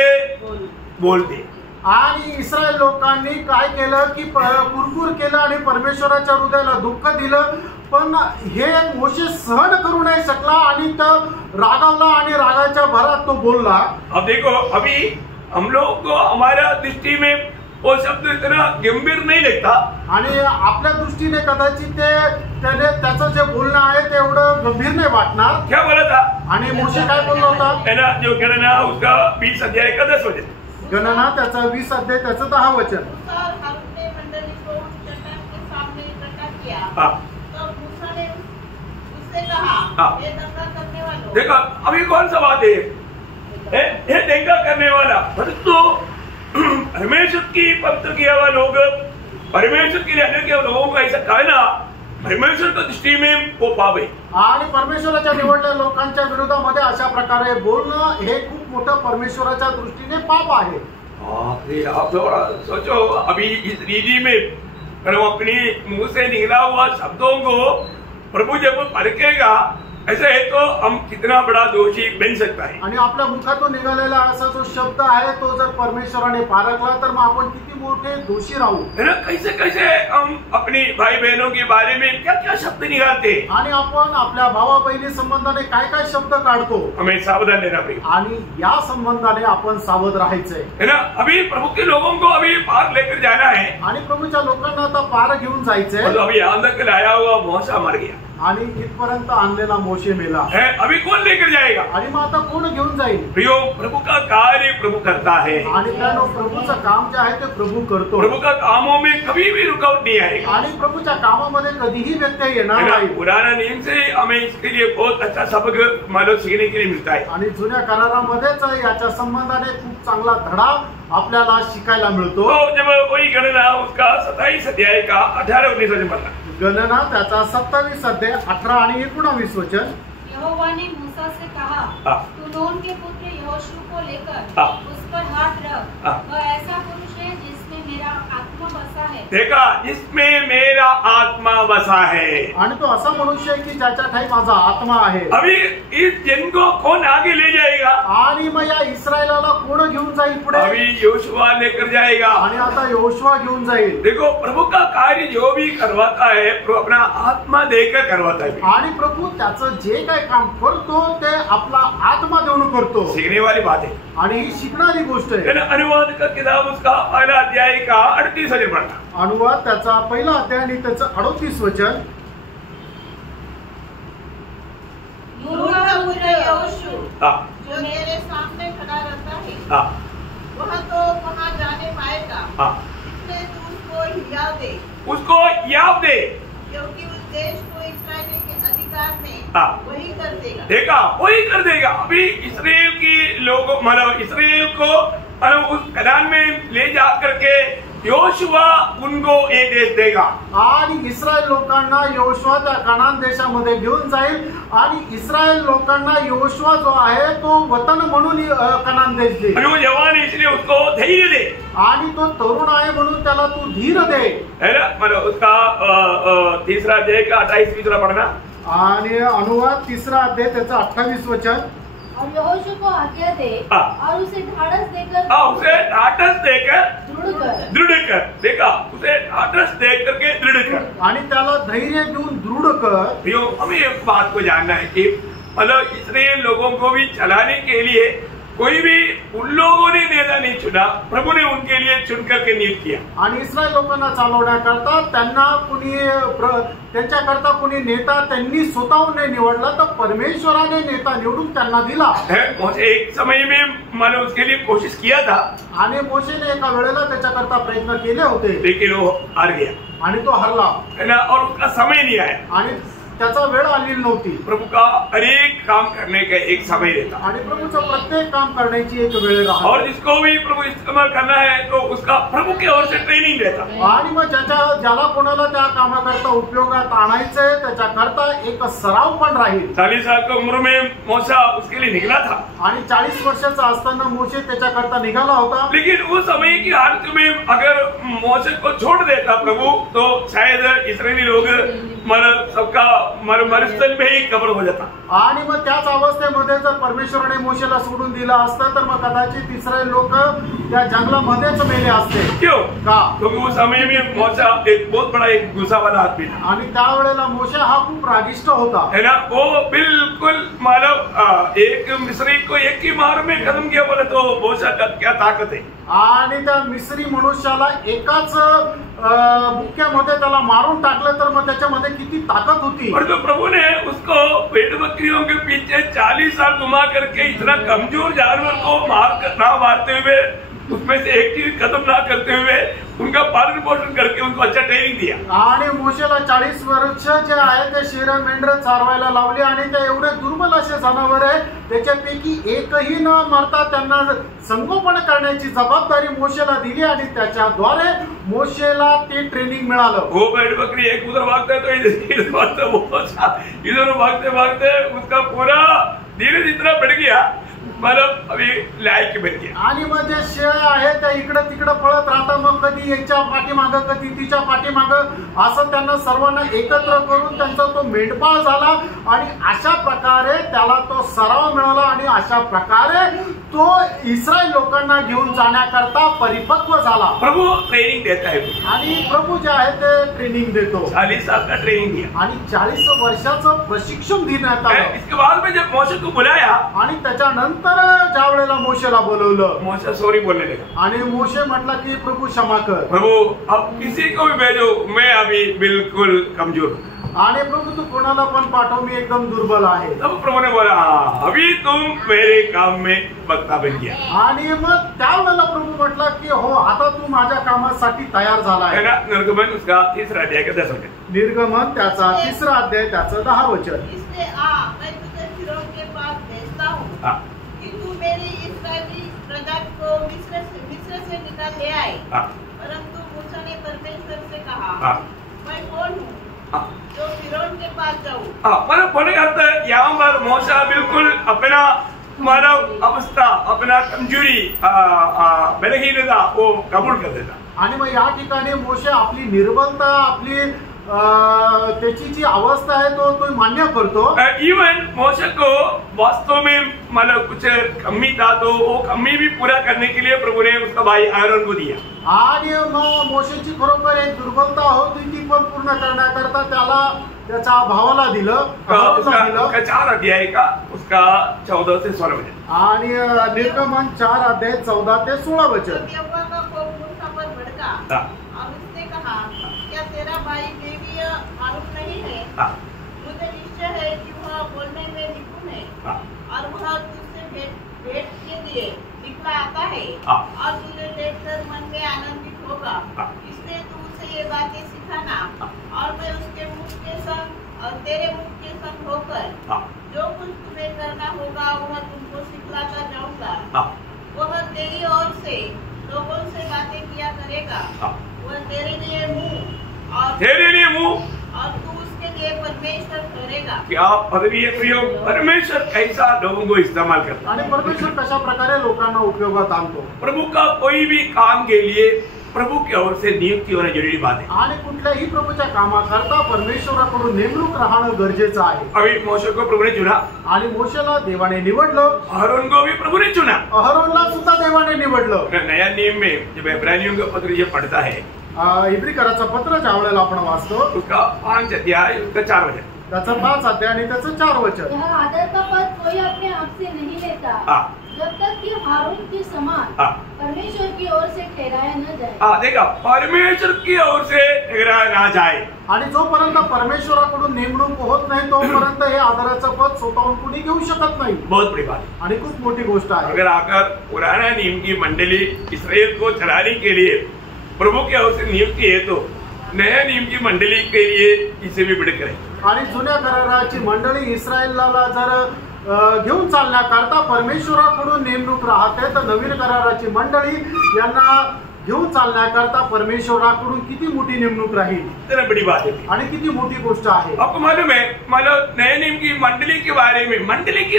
बोल दे. आणि इस्रायल लोकांनी काय केलं की कुरकुर केलं आणि परमेश्वराच्या हृदयाला दुःख दिलं, पण हे मोशे सहन करू नाही शकला आणि तो रागावला आणि रागाच्या भरात तो बोलला. अब देखो, अभी हम लोग को हमारा दृष्टि में वो शब्द इतना गंभीर नहीं लगता. आणि आपल्या दृष्टीने कदाचित त्याचं जे बोलणं आहे ते एवढं गंभीर नाही वाटणार. क्या बोला था? आणि मोशे काय बोलला होता? है ना, जो गणना उसका 20 अध्याय का 10 वचन. गणना त्याचा 20 अध्याय त्याचं 10 वचन. मूसा और हारून ने मंडली को उस चट्टान के सामने इकट्ठा किया. हाँ. तब मूसा ने उससे कहा, हाँ. ये दंगा करने वालों, देखो, अभी कौन सा बात है? ये दंगा करने वाला, परंतु परमेश्वर की पवित्र किया हुआ लोग, परमेश्वर के लिए के लोगों को ऐसा कहना परमेश्वर की दृष्टि में वो पाप है. आणि परमेश्वराच्या निवडलेल्या लोकांच्या विरोधामध्ये अशा प्रकारे बोलणं हे खूप मोठं परमेश्वराच्या दृष्टीने पाप आहे. आप थोड़ा सोचो, अभी इस रीति में हम अपनी मुंह से निकला हुआ शब्दों को प्रभु जब परखेगा, ऐसा है तो हम कितना बड़ा दोषी बन सकता है. आणि आपल्या मुखातून निघालेला असा जो शब्द आहे तो जर परमेश्वराने पारखला तर मग आपण किती मोठे दोषी राहू. है ना, कैसे कैसे हम अपनी भाई बहनों के बारे में क्या क्या शब्द निकालते हैं. आणि आपण आपल्या भावा बहिणी संबंधाने काय काय शब्द काढतो. हमें सावधान रहना पड़ेगा. आणि या संबंधाने आपण सावध राहायचंय. है ना, अभी प्रभु के लोगों को अभी पार लेकर जाना है. आणि प्रभूच्या लोकांना आता पार घेऊन जायचंय. तो अभी यहाँ तक लाया हुआ मूसा मर गया आणि इथपर्यंत आणलेला मोशे मेला है. अभी कौन लेकर जाएगा? आणि मग आता कोण घेऊन जाईल? प्रियो, प्रभु का कार्य प्रभु करता है. आणि त्यानं प्रभूचं काम जे आहे ते प्रभू करतो. प्रभु का कामों में कभी भी रुकावट नहीं आएगा. आणि प्रभूच्या कामामध्ये कधीही व्यत्यय येणार है ना, नाही. पुराना नियम से हमें इसके लिए बहुत अच्छा सबक मानव सीखने के लिए मिलता है. आणि जुन्या करारामध्येच याच्या संबंधाने खूप चांगला धडा आपल्याला शिकायला मिळतो. तो जब वही गणना उसका 27 अध्याय का 18-19 वचन पढ़ना. गणना त्याचा 27 अध्याय 18 आणि 19 वचन. यहोवा ने मूसा से कहा, हाँ. तू नून के पुत्र देखा इसमें मेरा आत्मा बसा है। आणि तो असा मनुष्य आहे की ज्याच्या ठाई माझा आत्मा आहे। अभी इस जन को कौन आगे ले जाएगा? आणि मग या इस्रायलाला कोण घेऊन जाईल पुढे? अभी योशुआ लेकर जाएगा। आणि आता योशुआ घेऊन जाईल। देखो प्रभु का कार्य जो भी करवाता है प्रभु अपना आत्मा देकर करवाता है। आणि प्रभू त्याचं जे काय काम करतो ते आपला आत्मा देऊन करतो। सीखने वाली बात है आणि ही शिकणारी गोष्ट आहे। अनुवाद का किताब उसका पहला अध्याय का 38 वचन पढ़ना। अनुवाद त्याचा पहिला अध्याय आणि त्याचं 38 वचन। नून का पुत्र यहोशू हाँ जो मेरे सामने खड़ा रहता है हाँ वह तो वहाँ जाने पाएगा। हाँ इसलिए तू उसको हियाव दे उसको याद दे क्योंकि उस देश को इस्राएल के अधिकार में हाँ। वही कर देगा। देखा वही कर देगा। अभी इसराइल की लोगों मतलब इसराइल को मतलब उस कनान में ले जा करके योशुआ उनको ये देश देगा। आणि इस्रायल लोकांना योशुआ त्या कनान देशामध्ये घेऊन जाईल आणि इस्रायल लोकांना योशुआ जो आहे तो वतन म्हणून कनान देश देईल। और वो जवान है इसलिए उसको धैर्य दे। आणि तो तरुण आहे म्हणून त्याला तू धीर दे। है ना मतलब उसका तीसरा अध्याय का 28 पढ़ना। आणि अनुवाद तिसरा अध्याय त्याचं 28 वचन। और यहोशू को आज्ञा दे हाँ। और उसे ढाढ़स देकर उसे ढाढ़स देकर दृढ़ कर। देखा उसे ढाढ़स दे करके दृढ़ कर आणि त्याला धैर्य देऊन दृढ कर। यो हमें एक बात को जानना है कि मतलब इसराइल लोगों को भी चलाने के लिए कोई भी उन लोगों ने नेता नहीं चुना, प्रभु ने उनके लिए चुन करके नियुक्त किया। आणि इस्रायल लोकांना चालवण्याकरता त्यांना कुणी त्यांच्याकरता कुणी नेता त्यांनी स्वतःहून नाही निवडला तर परमेश्वराने नेता निवडून त्यांना दिला। मोशे एक समय में मैंने उसके लिए कोशिश किया था आणि मोशेने एका वेळेला त्याच्याकरता प्रयत्न केले होते लेकिन वो हार गया आणि तो हरला है ना और उसका समय नहीं आया आणि त्याचा वेळ आलेली नव्हती। प्रभु का हर एक काम करने का एक समय रहता आणि प्रभूचं प्रत्येक काम करण्याची एक वेळ राहते और जिसको भी प्रभु इस्तेमाल करना है तो उसका प्रभु की ओर से ट्रेनिंग रहता। आणि मग ज्याला कोणाला त्या कामाकरता उपयोगात आणायचंय त्याच्याकरता एक सराव पण राहील। 40 साल की उम्र में मूसा उसके लिए निकला था आणि 40 वर्षाचा असताना मोशे त्याच्याकरता निघाला होता। लेकिन उस समय की हालत में अगर मोशे को छोड़ देता प्रभु तो शायद इस्राएली लोग सबका मरुस्थल में ही कब्र हो जाता। आणि मग त्याच अवस्थेमध्ये जर परमेश्वराने मोशेला सोडून दिला असतं तर मग कदाचित इस्रायल लोक त्या जंगलामध्येच मेले असते। क्यों? का? क्योंकि उस समय में मोशा एक बहुत बड़ा एक गुस्सा वाला आदमी था आणि त्यावेळेला मोशे हा खूप रागिष्ट होता है ना। वो बिल्कुल मानव एक मिस्री को एक ही मार में खत्म किया बोले तो मोशा का क्या ताकत है। आणि त्या मिस्री मनुष्याला एकाच बुक्क्यामध्ये त्याला मारून टाकलं तर मग त्याच्यामध्ये किती ताकद होती। और तो प्रभु ने उसको भेड़ बकरियों के पीछे 40 साल घुमा करके इतना कमजोर जानवर को ना मारते हुए उसमें से एक चीज खत्म ना करते हुए उनका पालन पोषण करके उनको अच्छा ट्रेनिंग दिया। आणि मोशेला 40 वर्ष जे आहे ते शेर मेंढर चारवायला लावली आणि ते एवढे दुर्बल असे जनावर आहे त्याच्यापैकी एकही न मरता त्यांना संगोपन करण्याची जबाबदारी मोशेला दिली आणि त्याच्याद्वारे मोशेला ते ट्रेनिंग मिळालं। वो भेड़ बकरी एक उधर भागता है तो इधर भागता इधर भागते भागते उसका पूरा धीरे इतना बढ़ गया मतलब अभी लायक बन गया। आणि मग जे शेळ्या आहेत त्या इकडं तिकडं पळत राहतात मग कधी याच्या पाठीमागं कधी तिच्या पाठीमागं असं त्यांना सर्वांना एकत्र करून त्यांचा तो मेंढपाळ झाला आणि अशा प्रकारे त्याला तो सराव मिळाला आणि अशा प्रकारे तो इस्रायल लोकांना घेऊन जाण्याकरता परिपक्व झाला। प्रभु ट्रेनिंग देता है आणि प्रभू जे आहे ते ट्रेनिंग देतो। 40 साल का ट्रेनिंग दिया आणि 40 वर्षाचं प्रशिक्षण देण्यात आलं। इसके बाद में जब मोशे को बुलाया आणि त्याच्यानंतर ज्या वेळेला मोशेला बोलवलं मोशे सॉरी बोलने लगा आणि मोशे म्हटला की प्रभू क्षमा कर। प्रभु अब किसी को भी भेजो मैं अभी बिल्कुल कमजोर हूँ। आणि प्रभू तू कोणाला पण पाठव मी एकदम दुर्बल आहे। तब प्रभु ने बोला अभी तुम मेरे काम में वक्ता बन गया। आणि मग त्यावेळेला प्रभू म्हटला की हो आता तू माझ्या कामासाठी तयार झाला आहे। निर्गमन उसका 3 अध्याय का 10 वचन। निर्गमन त्याचा 3 अध्याय त्याचं 10 वचन। इसलिए आ मैं तुझे फिरौन के पास भेजता हूँ कि तू मेरी इस्राएली प्रजा को मिस्र से निकाल ले आए। परंतु मूसा ने परमेश्वर से कहा मैं कौन हूँ जो फिरौन के पास जाऊँ। मतलब बोले करता है यहाँ पर मूसा बिल्कुल अपना मानव अवस्था अपना कमजोरी बलहीनता वो कबूल कर देता। आणि मग या ठिकाणी मोशे आपली निर्बलता, आपली त्याची जी अवस्था है तो मान्य करतो। इवन मोशे को वास्तव में मतलब कुछ कमी था तो वो कमी भी पूरा करने के लिए प्रभु ने उसका भाई आरोन को दिया। आणि मग मोशेची खरोखर एक दुर्बलता होती ती पण पूर्ण करण्याकरता त्याला त्याच्या भावाला दिलं। उसका 4 अध्याय का उसका 14 से 16 वचन आणि निर्गमन 4 अध्याय 14 ते 16 वचन। यहोवा का कोप मूसा पर भड़का और उसने कहा, क्या तेरा भाई लेवीय मालूम नहीं है? मुझे निश्चय है कि वह बोलने में निपुण है और वह तुझसे भेंट के लिए निकला आता है और तुझे देखकर मन में आनंदित होगा। इसलिए तू उसे ये बातें सिखाना और मैं उसके मुख के संग और तेरे मुख के संग होकर जो कुछ तुम्हें करना होगा वह तुमको सिखलाता जाऊंगा। वह तेरी ओर से लोगों से बातें किया करेगा। वह तेरे लिए मुंह और तू उसके लिए परमेश्वर ठहरेगा। क्या पदवी है प्रयोग, परमेश्वर कैसा लोगों को इस्तेमाल करता है आणि परमेश्वर कशा प्रकारे लोकांना उपयोगात आणतो। प्रभु का कोई भी काम के लिए प्रभु की ओर से नियुक्ति होना जरूरी बात है। आणि कुठल्याही प्रभूच्या कामाकरता परमेश्वराकडून नेमणूक राहणं गरजेचं आहे। अभी मोशे को प्रभु ने चुना आणि मोशेला देवाने निवडलं, अहरोन को भी प्रभु ने चुना, अहरोनला सुद्धा देवाने निवडलं। नया नियम में जब इब्रानियों का पत्र ये पढ़ता है इब्रिकराचं पत्र ज्या वेळेला आपण वाचतो उसका 5 अध्याय उसका 4 वचन त्याचं 5 अध्याय आणि त्याचं 4 वचन। यह आदर का पद कोई अपने आप से नहीं लेता जब तक कि हारून के समान परमेश्वर की ओर से ठहराया न जाए। देखा, परमेश्वर की ओर से ठहराया ना जाए आणि जोपर्यंत परमेश्वराकडून नेमणूक होत नाही तोपर्यंत हे आदराचं पद स्वतःहून कुणी घेऊ शकत नाही। बहुत बड़ी बात आणि खूप मोठी गोष्ट आहे। अगर आकर पुराना नियम की मंडली इस्राएल को चलाने के लिए प्रभु की ओर से नियुक्ति है तो नया नियम की मंडली के लिए इसे भी बढ़कर है। आणि जुन्या कराराची मंडळी इस्रायलला जर घेऊन चालण्याकरता परमेश्वराकडून नेमणूक राहते तर नवीन कराराची मंडळी यांना घेऊन चालण्याकरता परमेश्वराकडून किती मोठी नेमणूक राहील, इतना बड़ी बात है आणि किती मोठी गोष्ट आहे। आपको मालूम है, मतलब नए नियम की मंडली के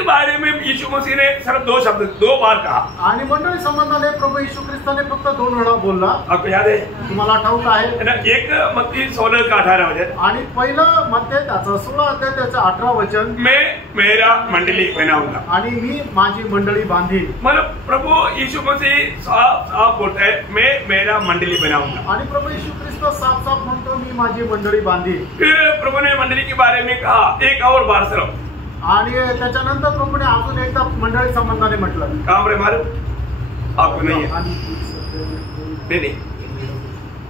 बारे में यीशु मसीह ने सिर्फ 2 शब्द 2 बार कहा। आणि मंडळी संबंधाने प्रभू येशू ख्रिस्ताने फक्त 2 वेळा बोलला। आपको याद है? तुम्हाला ठाऊक आहे ना, एक मत्ती 16 का 18 वचन आणि पहिलं मत्ते त्याचं 16 अध्याय त्याचं 18 वचन, मैं मेरा मंडली बनाऊंगा आणि मी माझी मंडळी बांधीन। मतलब प्रभु यीशु मसीह साफ बोलता है, मैं मेरा मंडली बनाऊंगा। आणि प्रभू येशू ख्रिस्त साफ म्हणतो मी माझी मंडळी बांधीन। फिर प्रभु ने मंडली के बारे में कहा एक और बार सिर्फ, आणि त्याच्यानंतर प्रभूने अजून एकदा मंडळी संबंधाने म्हटलं। काम रे मालूम आपको नहीं है?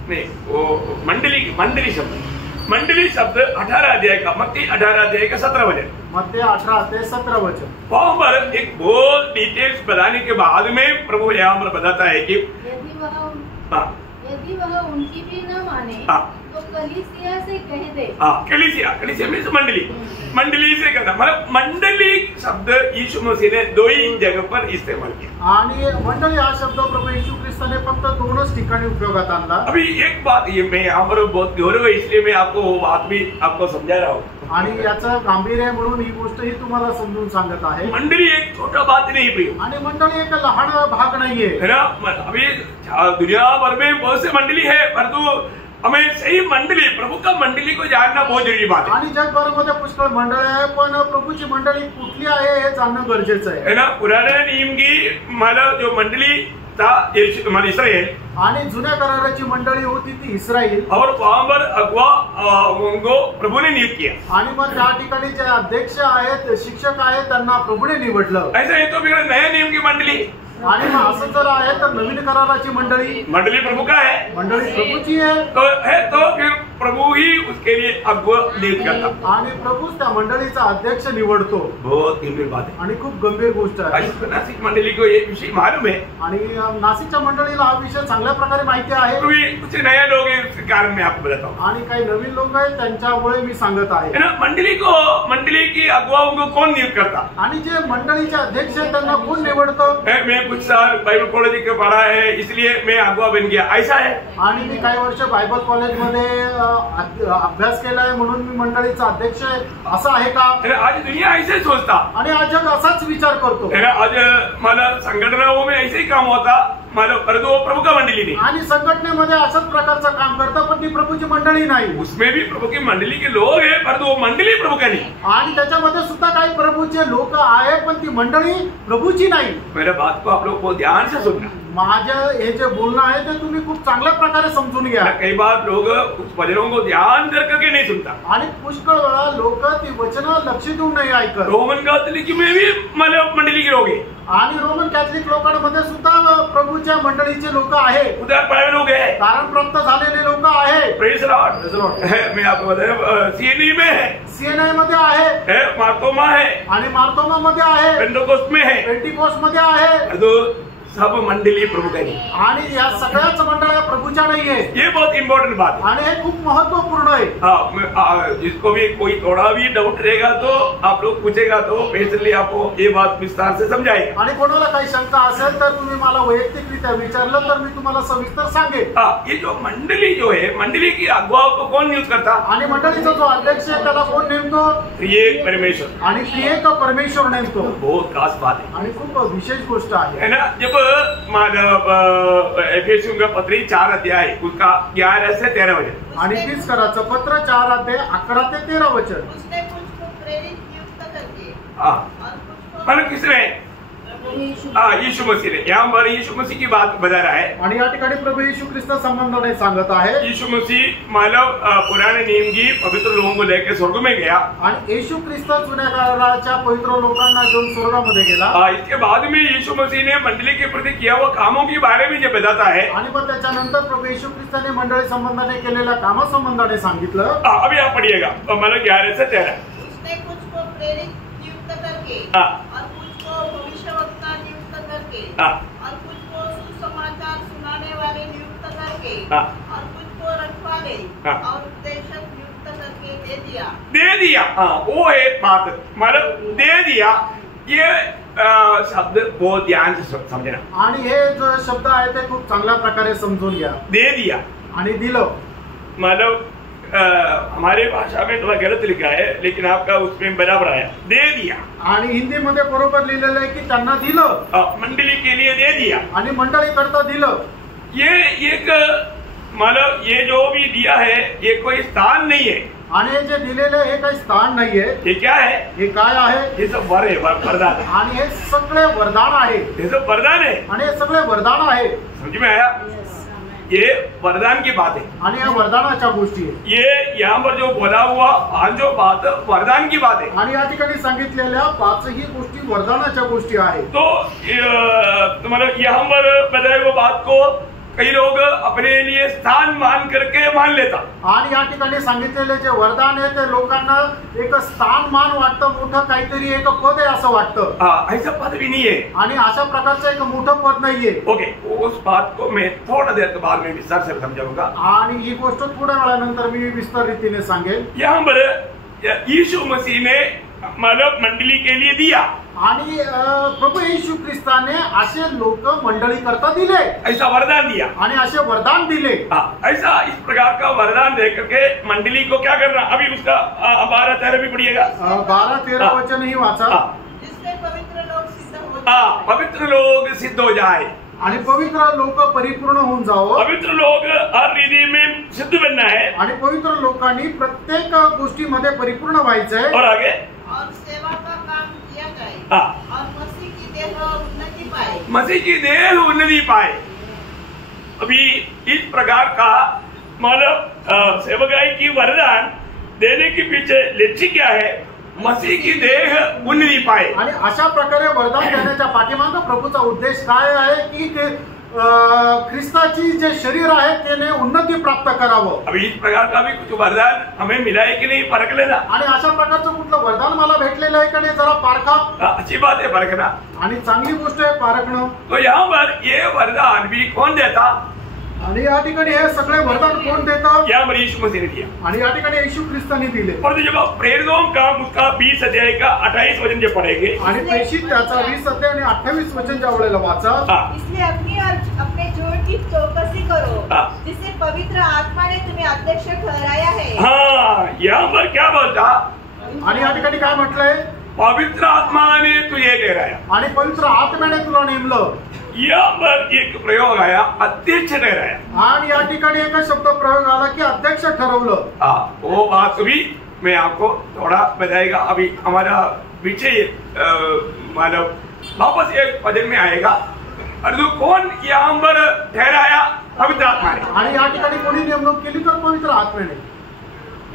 नहीं वो मंडली शब्द 18 अध्याय का मत्ती 18 अध्याय का 17 वचन, मत्ती 18 अध्याय 17 वचन। वहां पर एक बहुत डिटेल्स बताने के बाद में प्रभु यहाँ पर बताता है कि यदि वह उनकी भी न माने तो कलीसिया से कह दे। कलीसिया मीन्स मंडली से कहना, मतलब मंडली शब्द यीशु मसीह ने 2 ही जगह पर इस्तेमाल किया। आणि मंडळी हा शब्द प्रभू येशू ख्रिस्ताने फक्त 2च ठिकाणी उपयोगात आणला। अभी एक बात ये मैं यहाँ पर बहुत गौरव है इसलिए मैं आपको वो बात भी आपको समझा रहा हूँ आणि याचं गांभीर्य म्हणून ही गोष्ट ही तुम्हाला समजून सांगत आहे। मंडली एक छोटा बात नहीं प्रिय, आणि मंडळी एक लहान भाग नाहीये है ना। अभी दुनिया भर में बहुत से मंडली है परंतु हमें सही मंडली प्रभु का मंडली को जानना बहुत जरूरी बात है। आणि जगभरामध्ये पुष्कळ मंडळी आहे पण प्रभूची मंडळी कुठली आहे हे जाणणं गरजेचं आहे, है ना। पुराने नियम की मतलब जो मंडली था इस्राएल, आणि जुन्या कराराची मंडळी होती ती इस्रायल, और वहां पर अगवा उनको प्रभु ने नियुक्त किया। आणि मग त्या ठिकाणी जे अध्यक्ष आहेत शिक्षक आहेत त्यांना प्रभूने निवडलं। ऐसा है तो फिर नया नियम की मंडली, आणि मग असं जर आहे तर नवीन कराराची मंडळी प्रभु का है, मंडळी प्रभूची आहे तो फिर प्रभु ही उसके लिए अगवा नियुक्त करता, आणि प्रभूच त्या मंडळीचा अध्यक्ष निवडतो। बहुत गंभीर बात है आणि खूप गंभीर गोष्ट आहे। नासिक मंडली को ये विषय मालूम है, आणि नाशिकच्या मंडळीला हा विषय चांगल्या प्रकारे माहिती आहे। कुछ नया लोग हैं उसके कारण मैं आपको बताता हूँ, आणि काही नवीन लोक आहेत त्यांच्यामुळे मी सांगत आहे। है ना। मंडली की अगुवाओं को कौन नियुक्त करता, आणि जे मंडळीचे अध्यक्ष आहेत त्यांना कोण निवडतं? मैं कुछ साल बाइबल कॉलेज के पढ़ा है इसलिए मैं अगुवा बन गया, ऐसा है? आणि मी काही वर्ष बायबल कॉलेजमध्ये अभ्यास केलाय म्हणून मी मंडळीचा अध्यक्ष आहे असं आहे का? आज दुनिया ऐसे सोचता, आणि आज जग असाच विचार करतो। आज मला संगठनाओं में ऐसे ही काम होता, मतलब परंतु प्रभु का मंडली नहीं, आणि संघटनेमध्ये अशाच प्रकारचं काम करतं, पण ती प्रभूची मंडळी नाही. उसमें भी प्रभु की मंडली के लोग हैं, परंतु वो मंडली प्रभु का नहीं. आणि त्याच्यामध्ये सुद्धा काही प्रभूचे लोक आहे, पण ती मंडळी प्रभूची नाही. मेरे बात को आप लोग को ध्यान से सुनना. माझं हे जे बोलणं आहे ते तुम्ही खूप चांगल्या प्रकारे समजून घ्या. कई बार लोग उस वचनों को ध्यान करके नहीं सुनता. आणि पुष्कळ वेळा लोक ती वचनं लक्ष देऊन नाही ऐकत. रोमन कैथोलिक में भी मतलब मंडली के लोग हैं, आणि रोमन कॅथलिक लोकांमध्ये सुद्धा प्रभूच्या मंडळीचे लोक आहे, उधर पढ़े लोग हैं, कारण प्राप्त झालेले लोक आहे. Praise Lord. मैं आपको बताया सीएनई में है, सीएनआय मध्ये आहे, मार्तोमा है, आणि मार्तोमा मध्ये आहे, पेंटेकोस्ट में है, पेंटिकोस्ट मध्ये आहे. तो सब मंडली प्रभु का नहीं. आणि या सगळ्याच मंडळ्या प्रभूच्या नाहीये. ये बहुत इंपॉर्टेंट बात है. आणि हे खूप महत्वपूर्ण आहे. जिसको भी कोई थोड़ा भी डाउट रहेगा तो आप लोग पूछेगा तो पेशली आपको ये बात विस्तार से समझाएगा. आणि कोणाला काही शंका असेल तर तुम्ही मला वैयक्तिकरित्या विचारलं तर मी तुम्हाला सविस्तर सांगेन. ये जो मंडली जो है, मंडली की अगुवाओं को कौन न्यूज करता? आणि मंडळीचा जो अध्यक्ष आहे त्याला कोण नेमतो? ये परमेश्वर. आणि त्रिएक परमेश्वर नेमतो. बहुत खास बात है. आणि खूप विशेष गोष्ट आहे ना. जब एफेसियों का पत्री 4 अध्याय उसका 11 से 13 वचन. आणि तीच करायचं पत्र 4 अध्याय 11 ते 13 वचन. उसने कुछ को प्रेरित नियुक्त करके हाँ, और कुछ को मतलब किसने? यीशु मसीह ने. यहाँ पर यीशु मसीह की बात बता रहा है. आणि या ठिकाणी प्रभू येशू ख्रिस्त संबंधाने सांगत आहे. यीशु मसीह मानव पुराने नियम की पवित्र लोगों को लेकर स्वर्ग में गया. आणि येशू ख्रिस्त जुन्या काळाच्या पवित्र लोकांना घेऊन स्वर्गामध्ये गेला. इसके बाद में यीशु मसीह ने मंडली के प्रति किया हुआ कामों के बारे में जब बताता है. आणि मग त्याच्यानंतर प्रभू येशू ख्रिस्ताने मंडळी संबंधाने केलेल्या कामासंबंधाने सांगितलं. अभी आप पढ़िएगा मतलब 11 से 13. उसने कुछ को प्रेरित नियुक्त करके और कुछ को भविष्यवक्ता नियुक्त करके और कुछ को सुसमाचार सुनाने वाले नियुक्त करके और कुछ को रखवाले और उपदेशक नियुक्त करके दे दिया. हाँ, वो एक बात मतलब दे दिया. ये शब्द बहुत ध्यान से समझना. आणि हे जो शब्द आहे ते खूप चांगल्या प्रकारे समजून घ्या. दे दिया आणि दिलं मतलब हमारे भाषा में थोड़ा गलत लिखा है लेकिन आपका उसमें बराबर आया. दे दिया. आणि हिंदीमध्ये बरोबर लिहिलेलं आहे की त्यांना दिलं. मंडली के लिए दे दिया. आणि मंडळी करता दिलं. ये एक मतलब ये जो भी दिया है ये कोई स्थान नहीं है. आणि हे जे दिलेलं हे काही स्थान नाहीये. ये क्या है? हे काय आहे? ये सब वर है, वरदान. आणि हे सगळे वरदान आहे. ये सब वरदान है. आणि हे सगळे वरदान आहे. समझ में आया? ये वरदान की बात है. आणि या वरदानाच्या गोष्टी आहे. ये यहाँ पर जो बोला हुआ 5 जो बात वरदान की बात है. आणि या ठिकाणी सांगितलेल्या 5ही गोष्टी वरदानाच्या गोष्टी आहेत. तो मतलब यहाँ पर बताए वो बात को कई लोग अपने लिए स्थान मान करके मान लेता. आणि या ठिकाणी सांगितलेले जे वरदान आहे ते लोकांना एक स्थान मान वाटतं, मोठं काहीतरी एक पद आहे असं वाटतं. ऐसा पद भी नहीं है. आणि अशा प्रकारचं एक मोठं पद नाहीये. ओके, उस बात को मैं थोड़ा देर के बाद में विस्तार से समझाऊंगा. आणि ही गोष्ट थोड्या वेळानंतर मी विस्तार रीतीने सांगेन. यहाँ पर यीशु मसीह ने मानव मंडली के लिए दिया. आणि प्रभू येशू ख्रिस्ताने असे लोक मंडळी करता दिले. ऐसा वरदान दिया आणि असे वरदान दिले. ऐसा इस प्रकार का वरदान दे करके मंडली को क्या करना? अभी उसका 12-13 भी पढ़िएगा. 12-13 वचन ही वाचा. जिससे पवित्र लोग सिद्ध हो जाए. पवित्र लोग सिद्ध हो जाए. आणि पवित्र लोक परिपूर्ण होऊन जावं. पवित्र लोग हर रीति में सिद्ध बनना है. आणि पवित्र लोकांनी प्रत्येक गोष्टीमध्ये परिपूर्ण व्हायचंय. और आगे और सेवा का काम किया जाए और मसीह की देह उन्नति पाए. मसीह की देह उन्नति पाए. अभी इस प्रकार का मतलब सेवकाई की वरदान देने के पीछे लक्ष्य क्या है? मसीह की देह उन्नति पाए. आणि अशा प्रकारे वरदान देण्याच्या पाठीमागे प्रभूचा उद्देश काय आहे की ख्रिस्ताची जे शरीर आहे त्याने उन्नती प्राप्त करावं. अभी इस प्रकार का भी कुछ वरदान हमें मिला है कि नहीं परख लेना. आणि अशा प्रकारचं कुठलं वरदान मला भेटलेलं आहे का नाही जरा पारखा. अच्छी बात है परखना. आणि चांगली गोष्ट आहे पारखणं. तो यहाँ पर ये वरदान भी कौन देता? आणि या ठिकाणी हे सगळे वरदान कोण देतं? यहाँ पर यीशु मसीह ने दिया. आणि या ठिकाणी येशू ख्रिस्ताने दिले. और जब आप प्रेरितों का उसका 20 अध्याय का 28 वचन जब पढ़ेंगे आणि प्रेषित त्याचा 20 अध्याय आणि 28 वचन ज्या वेळेला वाचा. इसलिए अपनी और अपने जोड़ की चौकसी करो जिसे पवित्र आत्मा ने तुम्हें अध्यक्ष ठहराया है. हाँ, यहाँ पर क्या बोलता? आणि या ठिकाणी काय म्हटलंय? पवित्र आत्मा ने तुझे ठहराया। आणि पवित्र आत्म्याने तुला नेमलं। यहाँ पर एक प्रयोग आया, अध्यक्ष ठहराया। आणि या ठिकाणी एक शब्द प्रयोग आला की अध्यक्ष ठरवलं। वो बात भी मैं आपको थोड़ा बताएगा। अभी हमारा विषय मानव वापस एक भजन में आएगा। और जो कौन यहाँ पर ठहराया? पवित्र आत्मा ने। आणि या ठिकाणी कोणी नेमणूक केली तर पवित्र आत्म्याने।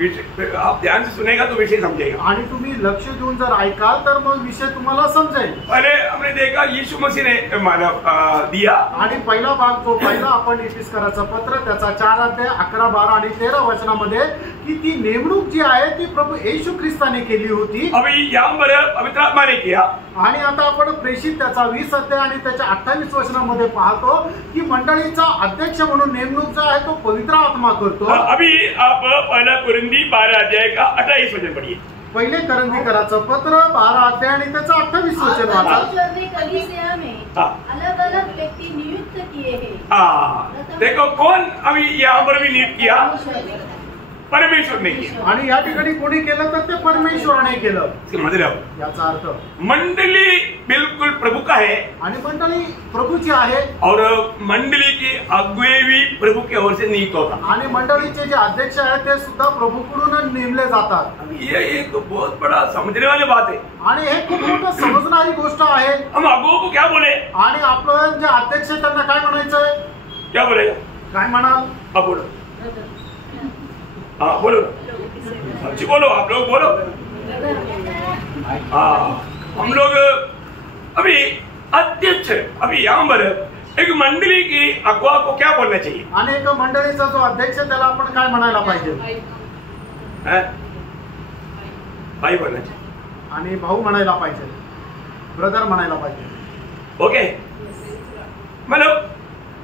आप ध्यान से सुनेगा तो विषय समझेगा। आणि तुम्ही लक्ष देऊन जर ऐकाल तर मग विषय तुम्हाला समजेल। पहले हमने देखा यीशु मसीह ने मानव दिया। आणि पहिला भाग जो पहिला आपण इफिसकराचं पत्र त्याचा 4 अध्याय 11, 12 आणि 13 वचनामध्ये की ती नेमणूक जी आहे ती प्रभू येशू ख्रिस्ताने केली होती। अभी यहाँ पर पवित्र आत्मा ने किया। आणि आता आपण प्रेषित त्याचा 20 अध्याय आणि त्याच्या 28 वचनामध्ये पाहतो की मंडळीचा अध्यक्ष म्हणून नेमणूक जो आहे तो पवित्र आत्मा करतो। अभी आप पहला कुरिन्थी 12 अध्याय का 28 वचन पढ़िए। पहिले करंथीकराचं पत्र 12 अध्याय आणि त्याचं 28 वचन वाचा। परमेश्वर ने कलीसिया में अलग-अलग व्यक्ति नियुक्त किए हैं। देखो कौन अभी यहाँ पर भी नियुक्त किया? परमेश्वर ने किया। आणि या ठिकाणी कोणी केलं तर ते परमेश्वराने केलं। मतलब याचा अर्थ मंडली बिल्कुल प्रभु का है आणि मंडळी प्रभूची आहे और मंडली की अगुवे भी प्रभु की ओर से नियुक्त होता। आणि मंडळीचे जे अध्यक्ष आहेत ते सुद्धा प्रभूकडून नेमले जातात। ये एक तो बहुत बड़ा समझने वाली बात है। आणि हे खूप मोठं समजणारी गोष्ट आहे। हम अगुओं को क्या बोले? आणि आपण जे अध्यक्ष त्यांना काय म्हणायचंय? क्या बोलेगा? काय म्हणाल? अब बोलो। हाँ बोलो, अच्छी बोलो, आप लोग बोलो। हम लोग अभी अध्यक्ष, अभी यहाँ पर एक मंडली की अगुआ को क्या बोलना चाहिए? आणि एक मंडळीचा जो अध्यक्ष त्याला आपण काय म्हणायला पाहिजे? भाई बोलना चाहिए आणि भाऊ म्हणायला पाहिजे, ब्रदर म्हणायला पाहिजे। ओके, मतलब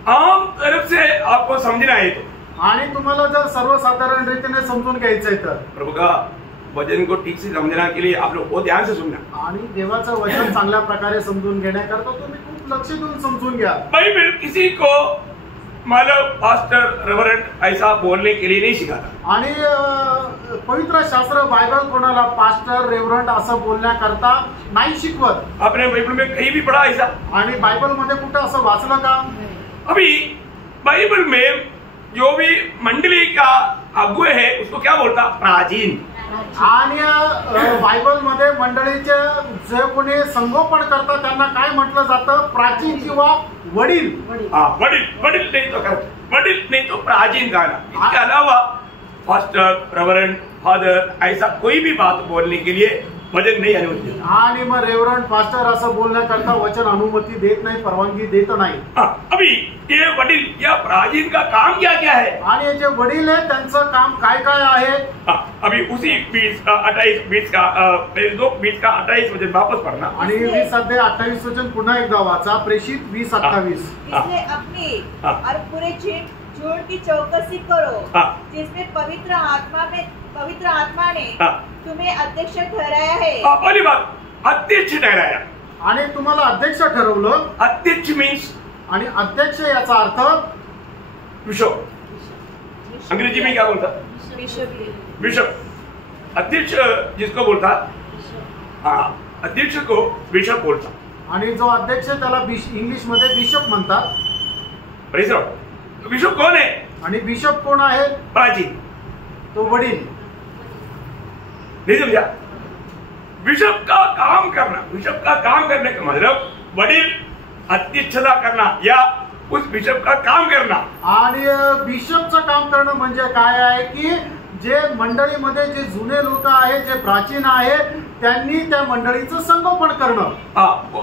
आम तरफ से आपको समझना है तो। आणि तुम्हाला जर सर्वसाधारण रीतीने समजून घ्यायचंय तर प्रभु का वचन को ठीक से समझने के लिए आप लोग बहुत ध्यान से सुनना। आणि देवाचं वचन चांगल्या प्रकारे समजून घेण्याकरता तुम्ही खूप लक्ष देऊन समजून घ्या। बाइबल किसी को मतलब पास्टर रेवरेंड ऐसा बोलने के लिए नहीं सिखाता। आणि पवित्र शास्त्र बायबल कोणाला पास्टर रेवरंट असं बोलण्याकरता नाही शिकवत। आपने बाइबल में कहीं भी पढ़ा ऐसा? आणि बायबल मध्ये कुठे असं वाचलं का? अभी बाइबल में जो भी मंडली का अगुवे है उसको क्या बोलता? प्राचीन। आणि बायबल मध्ये मंडळीचे जे कोणी संगोपन करतात त्यांना काय म्हटलं जातं? प्राचीन किंवा वडील। वडील, वडील नहीं तो कर, वडील नहीं तो प्राचीन कहना। इसके अलावा पास्टर, रेवरेंड, फादर ऐसा कोई भी बात बोलने के लिए वचन नहीं अनुमति देता। आणि मग रेवरंड पास्टर असं बोलण्याकरता वचन अनुमती देत नाही, परवानगी देत नाही। अभी ये वडील या प्राचीन का काम क्या क्या है? आणि जे वडील आहे त्यांचं काम काय काय आहे? अभी उसी 20 का 28 वचन वापस पढ़ना। आणि 20 अध्याय 28 वचन पुन्हा एकदा वाचा। प्रेषित 20:28। इसलिए अपनी और पूरे झूठ की चौकसी करो जिसमें पवित्र आत्मा ने तुम्हें अध्यक्ष ठहराया है। पहली बात, अध्यक्ष ठहराया। आणि तुम्हाला अध्यक्ष ठरवलं। अध्यक्ष मीन्स, आणि अध्यक्ष याचा अर्थ बिशप। अंग्रेजी में क्या बोलता? बिशप। अध्यक्ष जिसको बोलता, हाँ, अध्यक्ष को बिशप बोलता। आणि जो अध्यक्ष त्याला इंग्लिश मध्ये बिशप म्हणतात। बिशप कौन है? आणि बिशप कोण आहे? प्राचीन, तो वडील। नहीं समझा? बिशप का काम करना, बिशप का काम करने का मतलब वडील अध्यक्षता करना या उस बिशप का काम करना। आणि बिशपचं काम करणं म्हणजे काय आहे की जे मंडळीमध्ये जे जुने लोक आहेत, जे प्राचीन आहेत, त्यांनी त्या मंडळीचं संगोपन करणं।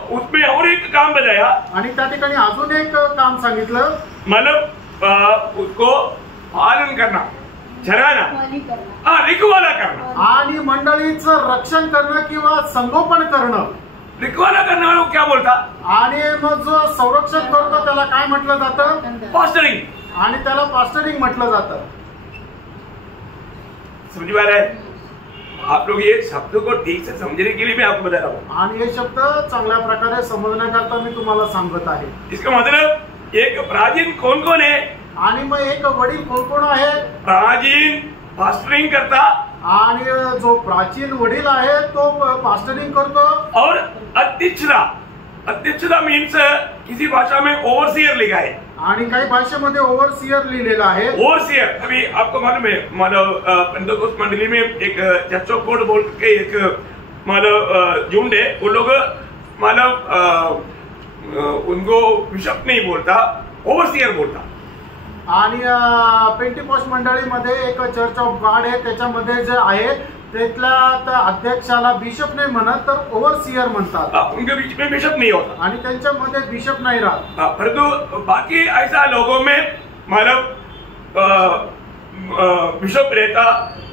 उसमें और एक काम बताया। आणि त्या ठिकाणी अजून एक काम सांगितलं, मतलब उसको पालन करना, चराना, रिकवाला करना। आणि मंडळीचं रक्षण करणं किंवा संगोपन करणं। रिकवाला करने वालों को क्या बोलता? आणि मग जो संरक्षण करतो त्याला काय म्हटलं जातं? पास्टरिंग। आणि त्याला पास्टरिंग म्हटलं जातं। समझ में आ रहा है? आप लोग ये शब्द को ठीक से समझने के लिए मैं आपको बता रहा हूँ। आणि हे शब्द चांगल्या प्रकारे समजण्याकरता मी तुम्हाला सांगत आहे। इसका मतलब एक प्राचीन कौन कौन है? आणि मग एक वडील कोण कोण आहे? प्राचीन पास्टरिंग करता आणि जो प्राचीन वडील आहे तो पास्टरिंग करतो. और अध्यक्षता मीन्स किसी भाषा में ओवरसीयर लिखा है. आणि काही भाषेमध्ये ओव्हरसियर लिहिलेलं आहे. ओवरसीयर अभी आपको मालूम है, मतलब पेंटेकोस्ट मंडली में एक चर्च ऑफ गॉड बोल के एक मतलब झुंड है. वो लोग मतलब उनको बिशप नहीं बोलता, ओवरसीयर बोलता. आणि पेंटिकॉस्ट मंडळीमध्ये एक चर्च ऑफ गॉड आहे, त्याच्यामध्ये जे आहे तिथल्या अध्यक्षाला बिशप नाही म्हणत तर ओव्हरसियर म्हणतात. उनके बीच में बिशप नहीं होता आणि त्यांच्यामध्ये बिशप नाही राहत. परंतु बाकी ऐसा लोगों में मतलब बिशप रहता,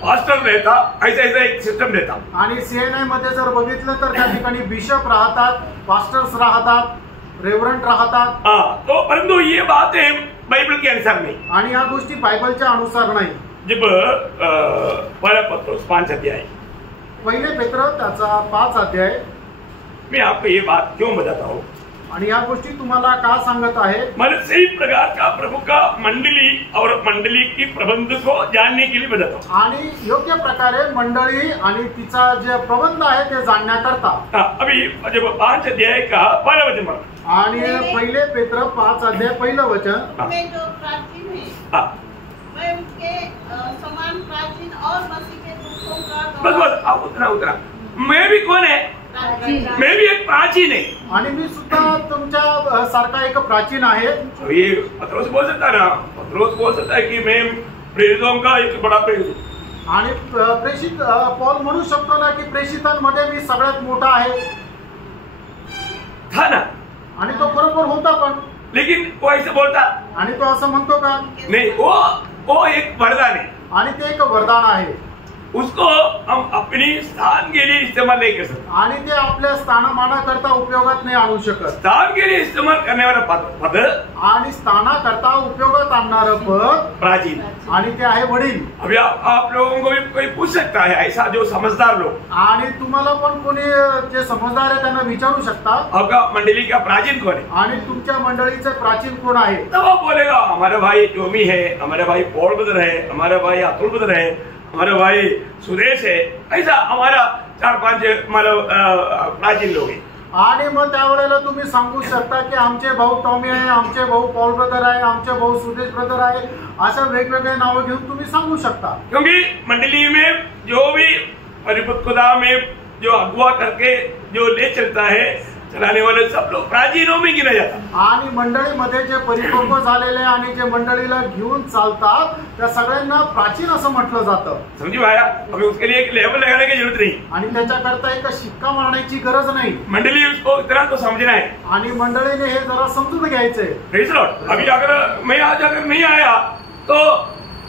पास्टर रहता, ऐसा एक सिस्टम रहता. आणि सीएनआय मध्ये जर बघितलं तर त्या ठिकाणी बिशप राहतात, पास्टर्स राहतात, रेव्हरंट राहतात. तो परंतु ये बातें बाइबल के अनुसार नहीं. आणि या गोष्टी बायबलच्या अनुसार नाही. जब पहला पत्रोस 5 अध्याय, पहिले पेत्र त्याचा 5 अध्याय. मैं आपको ये बात क्यों बताता हूँ, आणि या गोष्टी तुम्हाला का सांगत आहे, मतलब सही प्रकार का प्रभु का मंडली और मंडली की प्रबंध को जानने के लिए बताता हूँ. आणि योग्य प्रकारे मंडळी आणि तिचा जे प्रबंध आहे ते जाणण्याकरता. अभी जब 5 अध्याय का 12 वचन पढ़ा. आणि पहिले पेत्र 5 अध्याय पहिलं वचन. वे जो प्राचीन है वह उसके समान प्राचीन और मसीह के दुखों का बस उतना मैं भी कौन है, मैं भी एक प्राचीन है. आणि मी सुद्धा तुमच्या सारखा एक प्राचीन आहे. ये पत्रोस बोल सकता है ना, पत्रोस बोल सकता है कि मैं प्रेरितों का एक बड़ा प्रेरित हूँ. आणि प्रेषित पौल म्हणू शकतो ना की प्रेषितांमध्ये मी सगळ्यात मोठा आहे. था ना, आणि तो बरोबर होता पण. लेकिन वो ऐसे बोलता आणि तो असं म्हणतो का नहीं. वो एक वरदान है. आणि ते एक वरदान आहे. उसको हम अपनी स्थान के लिए इस्तेमाल नहीं कर सकते. आणि ते आपल्या स्थानमानाकरता उपयोगात नाही आणू शकत. स्थान के लिए इस्तेमाल करने वाला पद आणि स्थानाकरता उपयोगात आणणारं पद प्राचीन. आणि ते आहे वडील. अभी आप लोगों को भी कोई पूछ सकता है, ऐसा जो समझदार लोग, आणि तुम्हाला पण कोणी जे समजदार आहे त्यांना विचारू शकता आपका मंडली का प्राचीन कौन है. आणि तुमच्या मंडळीचे प्राचीन कोण आहे. तब वो बोलेगा हमारा भाई टोमी है, हमारा भाई पॉल ब्रदर है, हमारा भाई अतुल ब्रदर है, हमारा भाई सुदेश है. ऐसा हमारा 4-5 मतलब प्राचीन लोग हैं. आणि मग त्यावेळेला तुम्ही सांगू शकता की आमचे भाऊ टॉमी आहे, आमचे भाऊ पॉल ब्रदर आहे, आमचे भाऊ सुदेश ब्रदर आहे. अशा वेगवेगळे नावं घेऊन तुम्ही सांगू शकता. क्योंकि मंडली में जो भी परिपक्व खुदा में जो अगुवा करके जो ले चलता है, चलाने वाले सब लोग प्राचीनों में गिना जाता. आणि मंडळीमध्ये जे परिपक्व झालेले आणि जे मंडळीला घेऊन चालतात त्या सगळ्यांना प्राचीन असं म्हटलं जातं. समझी भाया, अभी उसके लिए एक लेवल लगाने की जरूरत नहीं. आणि त्याच्याकरता एक शिक्का मारण्याची गरज नाही. मंडली उसको इतना तो समझना है. आणि मंडळीने हे जरा समजून घ्यायचंय. Praise Lord. अभी अगर मैं आज अगर नहीं आया तो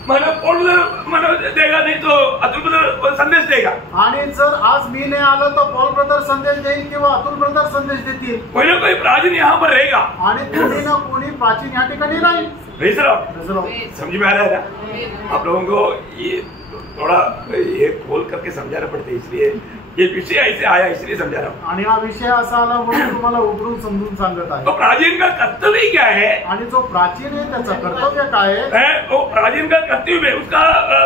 मला पॉल देगा, नहीं तो अतुल ब्रदर संदेश देगा. आणि जर आज मी नाही आलो तर पॉल ब्रदर संदेश देईल किंवा अतुल ब्रदर संदेश देतील. कोई ना कोई प्राचीन यहाँ पर रहेगा. आणि कोणी ना कोणी प्राचीन या ठिकाणी राहील. Praise Lord. समझ में आ रहा है ना. आप लोगों को ये थोड़ा ये खोल करके समझाना पड़ता है, इसलिए ये विषय ऐसे आया इसलिए समझा रहा हूँ. आणि हा विषय असा आला म्हणून तुम्हाला उघडून समजून सांगत आहे. तो प्राचीन का कर्तव्य क्या है, आणि जो प्राचीन आहे त्याचं कर्तव्य काय आहे. वो प्राचीन का कर्तव्य उसका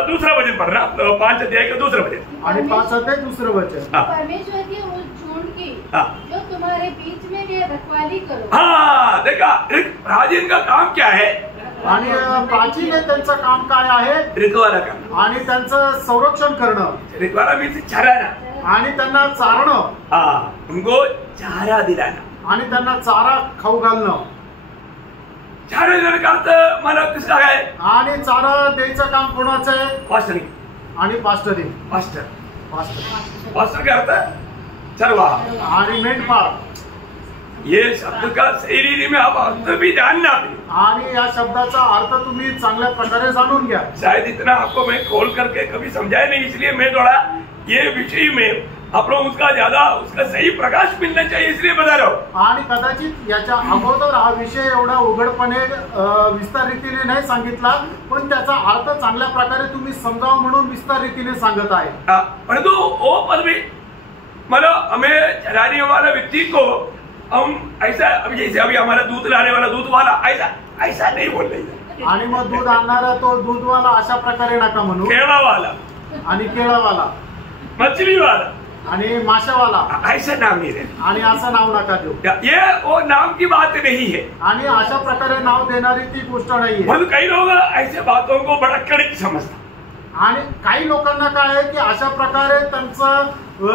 दूसरा वचन पढ़ना, 5 अध्याय का दूसरा वचन. आणि 5 अध्याय दुसरं वचन. परमेश्वर की उस झुंड की जो तुम्हारे बीच में वे रखवाली करो. हाँ देखा, प्राचीन का काम क्या है. आणि प्राचीन आहे त्यांचं काम काय आहे. रिकवारा करना. आणि त्यांचं संरक्षण करणं. रिकवारा मीन्स चराना. आणि त्यांना चारणं. उनको चारा दिलाना. आणि त्यांना चारा खाऊ घालणं. चारा देने का अर्थ मला किसका है. आणि चारा द्यायचं काम कोणाचं आहे. पास्टरिंग. आणि पास्टरिंग. पास्टर क्या अर्थ, चरवाहा. आणि मेंढपाळ. ये शब्द का सही रीति में आप अर्थ भी जानना. आणि या शब्दाचा अर्थ तुम्ही चांगल्या प्रकारे जाणून घ्या. शायद इतना आपको मैं खोल करके कभी समझाया नहीं, इसलिए मैं थोड़ा ये विषय में आप लोग उसका ज्यादा उसका सही प्रकाश मिलना चाहिए इसलिए बता रहा हूँ. आणि कदाचित याच्या अगोदर हा विषय एवढा उघडपणे विस्तार रीतीने नाही सांगितला, पण त्याचा अर्थ चांगल्या प्रकारे तुम्ही समजावं म्हणून विस्तार रीतीने सांगत आहे. परंतु वो पद भी मतलब हमें चलाने वाला व्यक्ति को हम ऐसा, अभी जैसे अभी हमारा दूध लाने वाला दूध वाला ऐसा नहीं बोल रही. आणि मग दूध आणणारा तो दूधवाला अशा प्रकारे नका म्हणू. केळा वाला आणि केळावाला मछली वाला आणि माशावाला ऐसा नाम नहीं देना। आणि असं नाव नका देऊ. ये वो नाम की बात नहीं है। आणि अशा प्रकारे नाव देणारी ती गोष्ट नाहीये. मतलब कई लोग ऐसे बातों को बड़ा कड़क समझता। आणि काही लोकांना काय आहे की अशा प्रकारे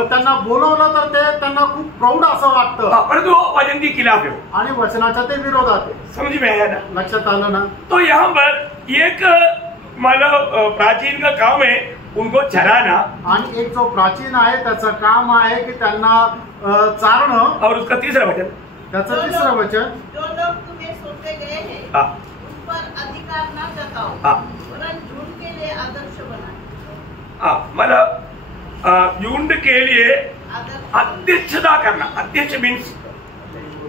त्यांना बोलवलं तर ते त्यांना खूप प्राऊड असं वाटतं, परंतु वचन के खिलाफ है आणि वचनाच्या ते विरोधात आहे. समझ में आया ना? लक्षात आलं ना? तो यहाँ पर एक मतलब प्राचीन का काम है उनको चराना, आणि एक जो प्राचीन आहे त्याचं काम आहे की त्यांना चारणं. और उसका तीसरा वचन, त्याचं तिसरं वचन, जो लोग तुम्हें सौंपे गए हैं हाँ उन पर अधिकार न जताओ, हाँ वरन झूठ के लिए आदर्श बना। हाँ मतलब झुंड के लिए आदर्श अध्यक्षता करना। अध्यक्ष मीन्स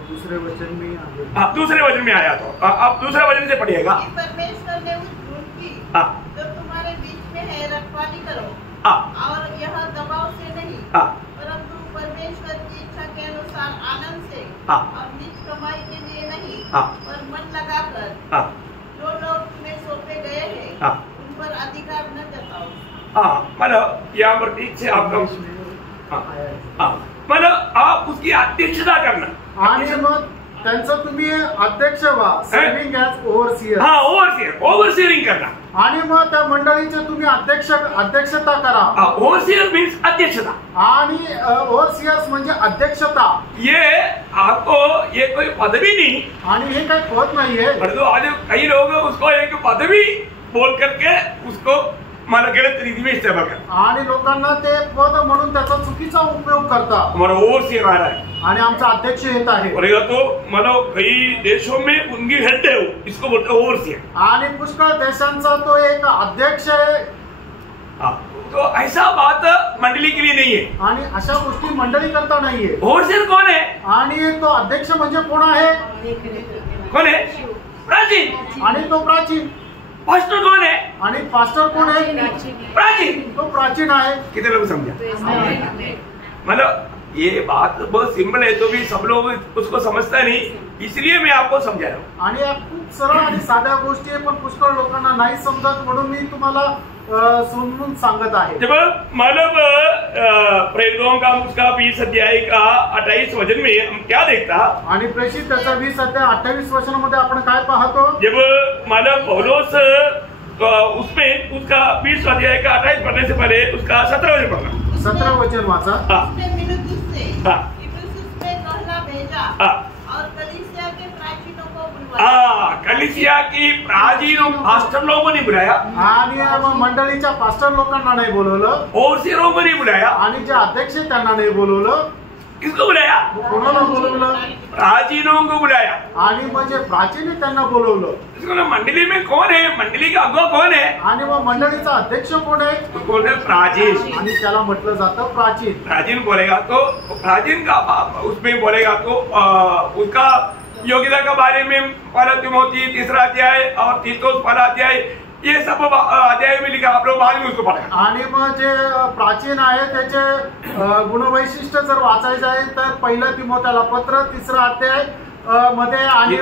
दुसरे वचन मी आहे. दूसरे वचन में आया तो आप दूसरे वचन से पढ़िएगा। कि परमेश्वर ने उस झूठ की हाँ जो तुम्हारे बीच में है रखवाली करो, हाँ और यह दबाव से नहीं हाँ परंतु परमेश्वर की इच्छा के अनुसार आनंद से हाँ और निज कमाई के लिए नहीं हाँ पर मन लगाकर हाँ जो लोग तुम्हें सौंपे गए हैं हाँ उन पर अधिकार न जताओ। हाँ मतलब यहाँ पर ठीक से आपका हाँ मतलब आप उसकी अध्यक्षता करना। आणि मग त्यांचं तुम्ही अध्यक्ष व्हा, सर्विंग ॲज ओव्हरसियर. हाँ ओवरसीयरिंग करना। आणि मग त्या मंडळीचे तुम्ही अध्यक्षता करा. ओवरसीयर मीन्स अध्यक्षता। आणि ओव्हरसियर्स म्हणजे अध्यक्षता. ये आपको ये कोई पदवी नहीं, आणि हे काही पद नाहीये. परंतु आज कई लोग उसको एक पदवी बोल करके उसको मला गलत रीति में इस्तेमाल करता। आणि लोकांना ते पद म्हणून त्याचा चुकीचा उपयोग करतात. हमारा ओवरसीयर आ रहा है आणि आमचा अध्यक्ष येत आहे. बोलेगा तो मतलब कई देशों में उनकी हेड है, इसको बोलते हैं ओवरसीयर। आणि पुष्कळ देशांचा तो एक अध्यक्ष आहे. तो ऐसा बात मंडली के लिए नहीं है। आणि अशा गोष्टी मंडळी करता नाहीये. ओवरसीयर कौन है? आणि तो अध्यक्ष म्हणजे कोण आहे? कौन है? प्राचीन। आणि तो प्राचीन. पास्टर कौन है? आणि पास्टर कोण आहे? प्राचीन। तो प्राचीन आहे. कितने लोग समझा? मतलब ये बात बहुत सिंपल है तो भी सब लोग उसको समझता नहीं, इसलिए मैं आपको समझा रहा हूँ। आणि या खूप सरळ आणि साध्या गोष्टी आहे, पण पुष्कळ लोकांना नाही समजत, म्हणून मी तुम्हाला समजून सांगत आहे. जब मतलब प्रेरितों का उसका 20 अध्याय का 28 वचन में हम क्या देखता? आणि प्रेषित त्याचा 20 अध्याय 28 वचनामध्ये आपण काय पाहतो? जब मतलब पौलुस उसमें उसका 20 अध्याय का 28 पढ़ने से पहले उसका 17 वचन पढ़ना। 17 वचन वाचा. उसने मिलतुस से हाँ इफिसुस में कहला भेजा हाँ और कलीसिया के प्राचीनों को बुलवाया। कलीसिया की प्राचीनों पास्टर लोगों को नहीं बुलाया, आणि मग मंडळीच्या पास्टर लोकांना नाही बोलवलं, ओवरसीयरों को नहीं बुलाया, आणि जे अध्यक्ष आहेत त्यांना नाही बोलवलं. किसको बुलाया? कोणाला बोलवलं? प्राचीनों को बुलाया। आणि मग जे प्राचीन आहेत त्यांना बोलवलं. इसको ना मंडली में कौन है? मंडली का अगुवा कौन है? आणि मग मंडळीचा अध्यक्ष कोण आहे? कौन है? प्राचीन। आणि त्याला म्हटलं जातं प्राचीन. प्राचीन बोलेगा तो प्राचीन का उसमें बोलेगा तो उसका योग्यता के बारे में पहला तिमोथी 3 अध्याय और तीतुस 1 अध्याय ये सब अध्याय में लिखा, आप लोग बाद में उसको पढ़ेंगे। आणि मग जे प्राचीन आहे त्याचे गुणवैशिष्ट्य जर वाचायचं आहे तर पहिला तिमोथेला पत्र 3 अध्याय मध्ये आणि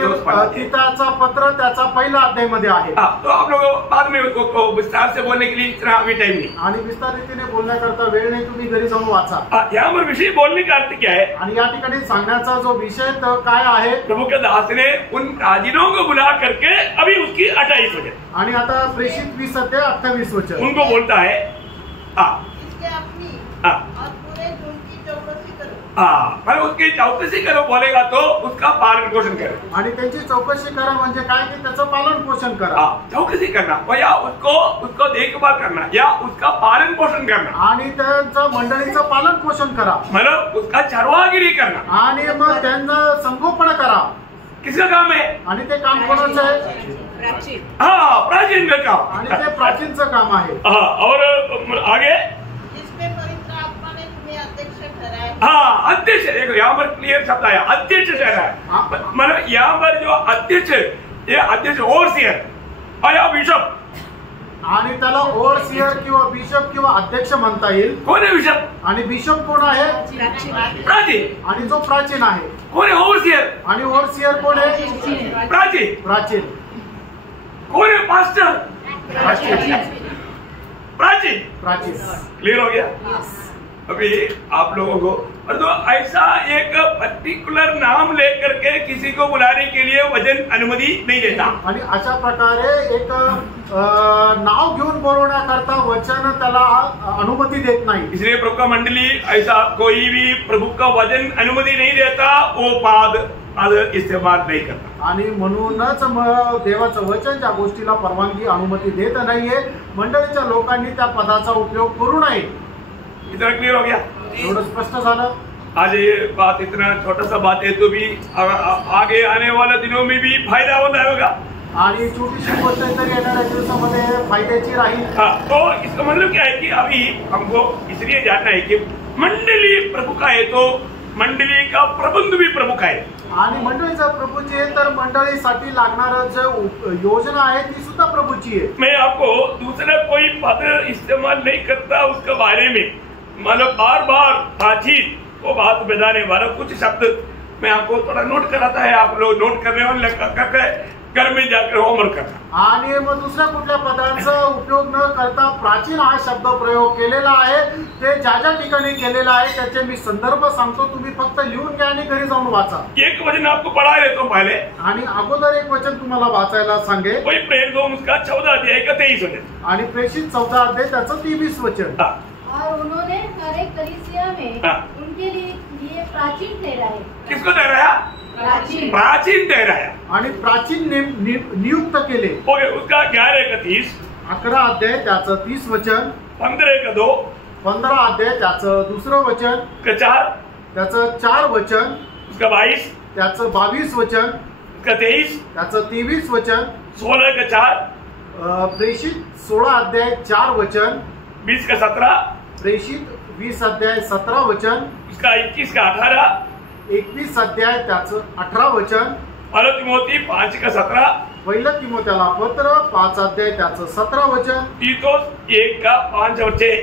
तीताचा पत्र त्याचा पहिला अध्याय मध्ये आहे. तो आप लोग बाद में उसको विस्तार से बोलने के लिए इतना अभी टाइम नहीं। आणि विस्तार रीतीने बोलण्याकरता वेळ नाही, तुम्ही घरी जाऊन वाचा. यहाँ पर विषय बोलने का अर्थ क्या है? आणि या ठिकाणी सांगण्याचा जो विषय काय आहे? प्रभु के दास ने उन प्राचीनों को बुला करके अभी उसकी 28 वचन आणि आता प्रेषित 20 अध्याय 28 वचन उनको बोलता है इसके अपनी और पूरे झूठ की चौकसी करो। पर उसकी चौकसी करो बोलेगा तो उसका पालन पोषण करो। आणि त्यांची चौकशी करा म्हणजे काय की त्याचं पालन पोषण करा. चौकसी करना या उसको देखभाल करना या उसका पालन पोषण करना, आणि त्यांचं मंडळीचं पालन पोषण करा, मतलब उसका चरवागिरी करना. आणि मग त्यांचं संगोपन करा. किसका काम है? आणि ते काम कोणाचं आहे? प्राचीन. प्राचीन का काम. आणि ते प्राचीनचं काम आहे. और आगे जिसमें पवित्र आत्मा ने तुम्हें अध्यक्ष ठहराया। अध्यक्ष, देखो यहाँ पर क्लियर शब्द आया, अध्यक्ष ठहराया। मतलब यहाँ पर जो अध्यक्ष, ये अध्यक्ष ओवरसीयर और या बिशप, आणि त्याला ओव्हरसियर किंवा बिशप किंवा अध्यक्ष म्हणता येईल. कोण आहे बिशप? आणि बिशप कोण आहे? प्राचीन. आणि जो प्राचीन आहे. कोण आहे ओव्हरसियर? आणि ओव्हरसियर कोण आहे? प्राचीन. प्राचीन. कोण आहे पास्टर? प्राचीन. प्राचीन। क्लियर हो गया? अभी आप लोगों को और तो ऐसा एक पर्टिकुलर नाम लेकर के किसी को बुलाने के लिए वचन अनुमति नहीं देता। आणि अशा प्रकारे एक नाव घेऊन बोलवण्याकरता वचन त्याला अनुमति देत नाही। इसलिए प्रभु का मंडली ऐसा कोई भी प्रभु का वचन अनुमति नहीं देता, वो पद इस्तेमाल नहीं करता। आणि म्हणूनच देवाचं वचन ज्या गोष्टीला परवानगी अनुमति देत नाहीये, मंडळीच्या लोकांनी त्या पदाचा उपयोग करू नये। इतना क्लियर हो गया? एवढं स्पष्ट झालं। आज ये बात इतना छोटा सा बात है तो भी आगे आने वाले दिनों में भी फायदा होता होगा। आणि छोटीशी गोष्ट आहे तरी येणाऱ्या दिवसामध्ये फायद्याची राहील। हाँ, तो इसका मतलब क्या है कि अभी हमको इसलिए जानना है कि मंडली प्रभु का है तो मंडली का प्रबंध भी प्रभु का है। आणि मंडळीचा प्रभूची आहे तर मंडळीसाठी लागणारं जे योजना आहे ती सुद्धा प्रभूची आहे। मैं आपको दूसरा कोई पद इस्तेमाल नहीं करता उसके बारे में, मतलब बार बार प्राचीन वो बात बताने वाला कुछ शब्द मैं आपको थोड़ा नोट कराता है, आप लोग नोट करने वाले करके घर में जाकर होमवर्क करना। आणि मग दुसऱ्या कुठल्या पदांचा उपयोग न करता प्राचीन हा शब्द प्रयोग केलेला आहे, ते ज्या ज्या ठिकाणी केलेला आहे त्याचे मी संदर्भ सांगतो, तुम्ही फक्त लिहून घ्या आणि घरी जाऊन वाचा। एक वचन आपको पढ़ा देता हूं पहले, आणि अगोदर एक वचन तुम्हाला वाचायला सांगे। वही प्रेरित दो उसका 14 अध्याय का 23 वचन आणि प्रेषित 14 अध्याय त्याचं 23 वचन। और उन्होंने हर एक कलीसिया में उनके लिए प्राचीन ठहराए। किसको ठहराया? प्राचीन ठहराया आणि प्राचीन नियुक्त केले। ओके, उसका 11 का 30, 11 अध्याय त्याचं 30 वचन, 15 का 2, 15 अध्याय त्याचं दुसरं वचन, का 4, त्याचं 4 वचन, उसका 22, त्याचं 22 वचन, उसका 23, त्याचं 23 वचन, 16 का 4, प्रेषित 16 अध्याय 4 वचन, 20 का 17, प्रेषित 20 अध्याय 17 वचन, उसका 21 का 18, 21 अध्याय त्याचं 18 वचन, पहला तिमोथी 5 का 17, पहिलं तिमोथेला पत्र 5 अध्याय त्याचं 17 वचन, तीतोस 1 का 5 और 6,